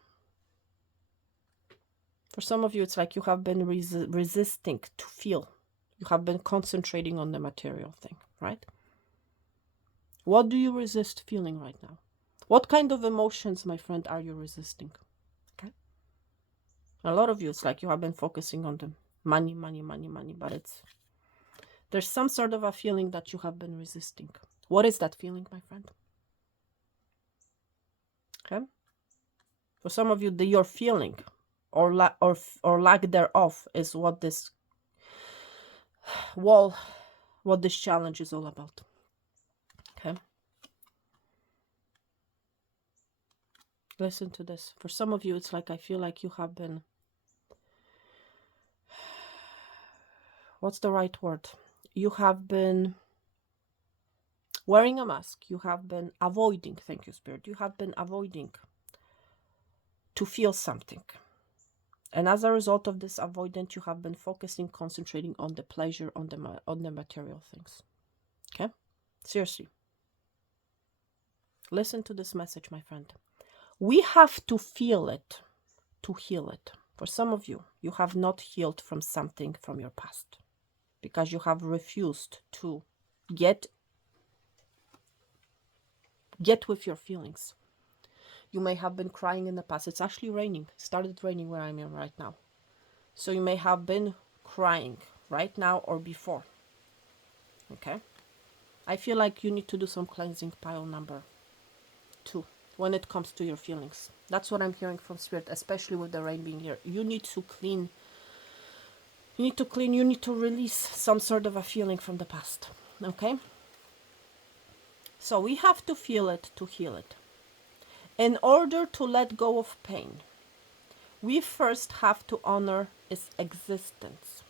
For some of you, it's like you have been resisting to feel. You have been concentrating on the material thing, right? What do you resist feeling right now? What kind of emotions, my friend, are you resisting? Okay. A lot of you, it's like you have been focusing on the money, money, money, money, but there's some sort of a feeling that you have been resisting. What is that feeling, my friend? Okay. For some of you, your feeling or lack thereof is what this what this challenge is all about. Okay. Listen to this. For some of you, it's like I feel like you have been, what's the right word? You have been wearing a mask. You have been avoiding, thank you, Spirit. You have been avoiding to feel something. And as a result of this avoidance, you have been focusing, concentrating on the pleasure, on the material things. Okay? Seriously. Listen to this message, my friend. We have to feel it to heal it. For some of you, you have not healed from something from your past because you have refused to get with your feelings. You may have been crying in the past. It's actually raining. It started raining where I am right now. So you may have been crying right now or before. Okay? I feel like you need to do some cleansing, pile number 2, when it comes to your feelings. That's what I'm hearing from Spirit, especially with the rain being here. You need to clean. You need to release some sort of a feeling from the past. Okay? So we have to feel it to heal it. In order to let go of pain, we first have to honor its existence.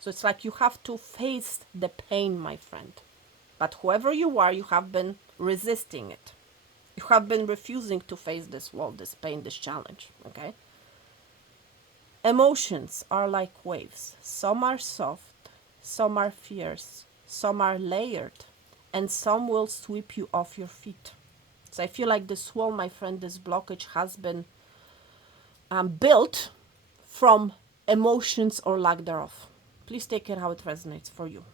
So it's like you have to face the pain, my friend. But whoever you are, you have been resisting it. You have been refusing to face this wall, this pain, this challenge, okay? Emotions are like waves. Some are soft, some are fierce, some are layered, and some will sweep you off your feet. So I feel like this wall, my friend, this blockage has been built from emotions or lack thereof. Please take it how it resonates for you.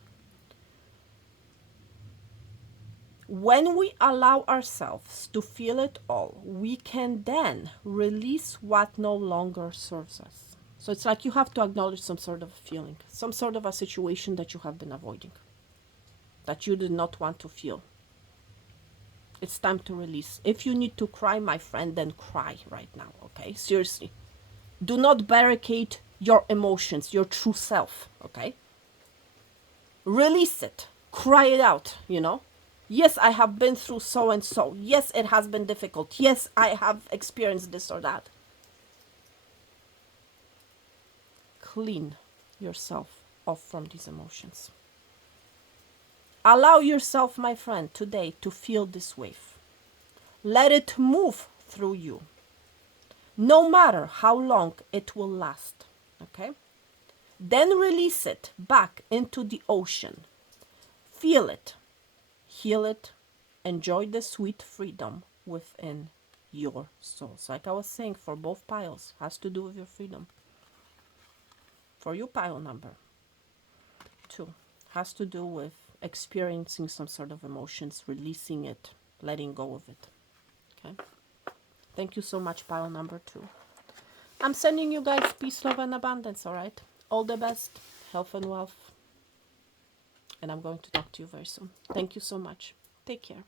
When we allow ourselves to feel it all, we can then release what no longer serves us. So it's like you have to acknowledge some sort of feeling, some sort of a situation that you have been avoiding, that you did not want to feel. It's time to release. If you need to cry, my friend, then cry right now, okay? Seriously. Do not barricade your emotions, your true self, okay? Release it. Cry it out, you know? Yes, I have been through so and so. Yes, it has been difficult. Yes, I have experienced this or that. Clean yourself off from these emotions. Allow yourself, my friend, today to feel this wave. Let it move through you, no matter how long it will last, okay? Then release it back into the ocean. Feel it, heal it, enjoy the sweet freedom within your souls. Like I was saying, for both piles, has to do with your freedom. For you, pile number 2, has to do with experiencing some sort of emotions, releasing it, letting go of it. Okay? Thank you so much, pile number 2. I'm sending you guys peace, love, and abundance, all right? All the best, health and wealth. And I'm going to talk to you very soon. Thank you so much. Take care,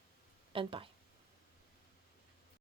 and bye.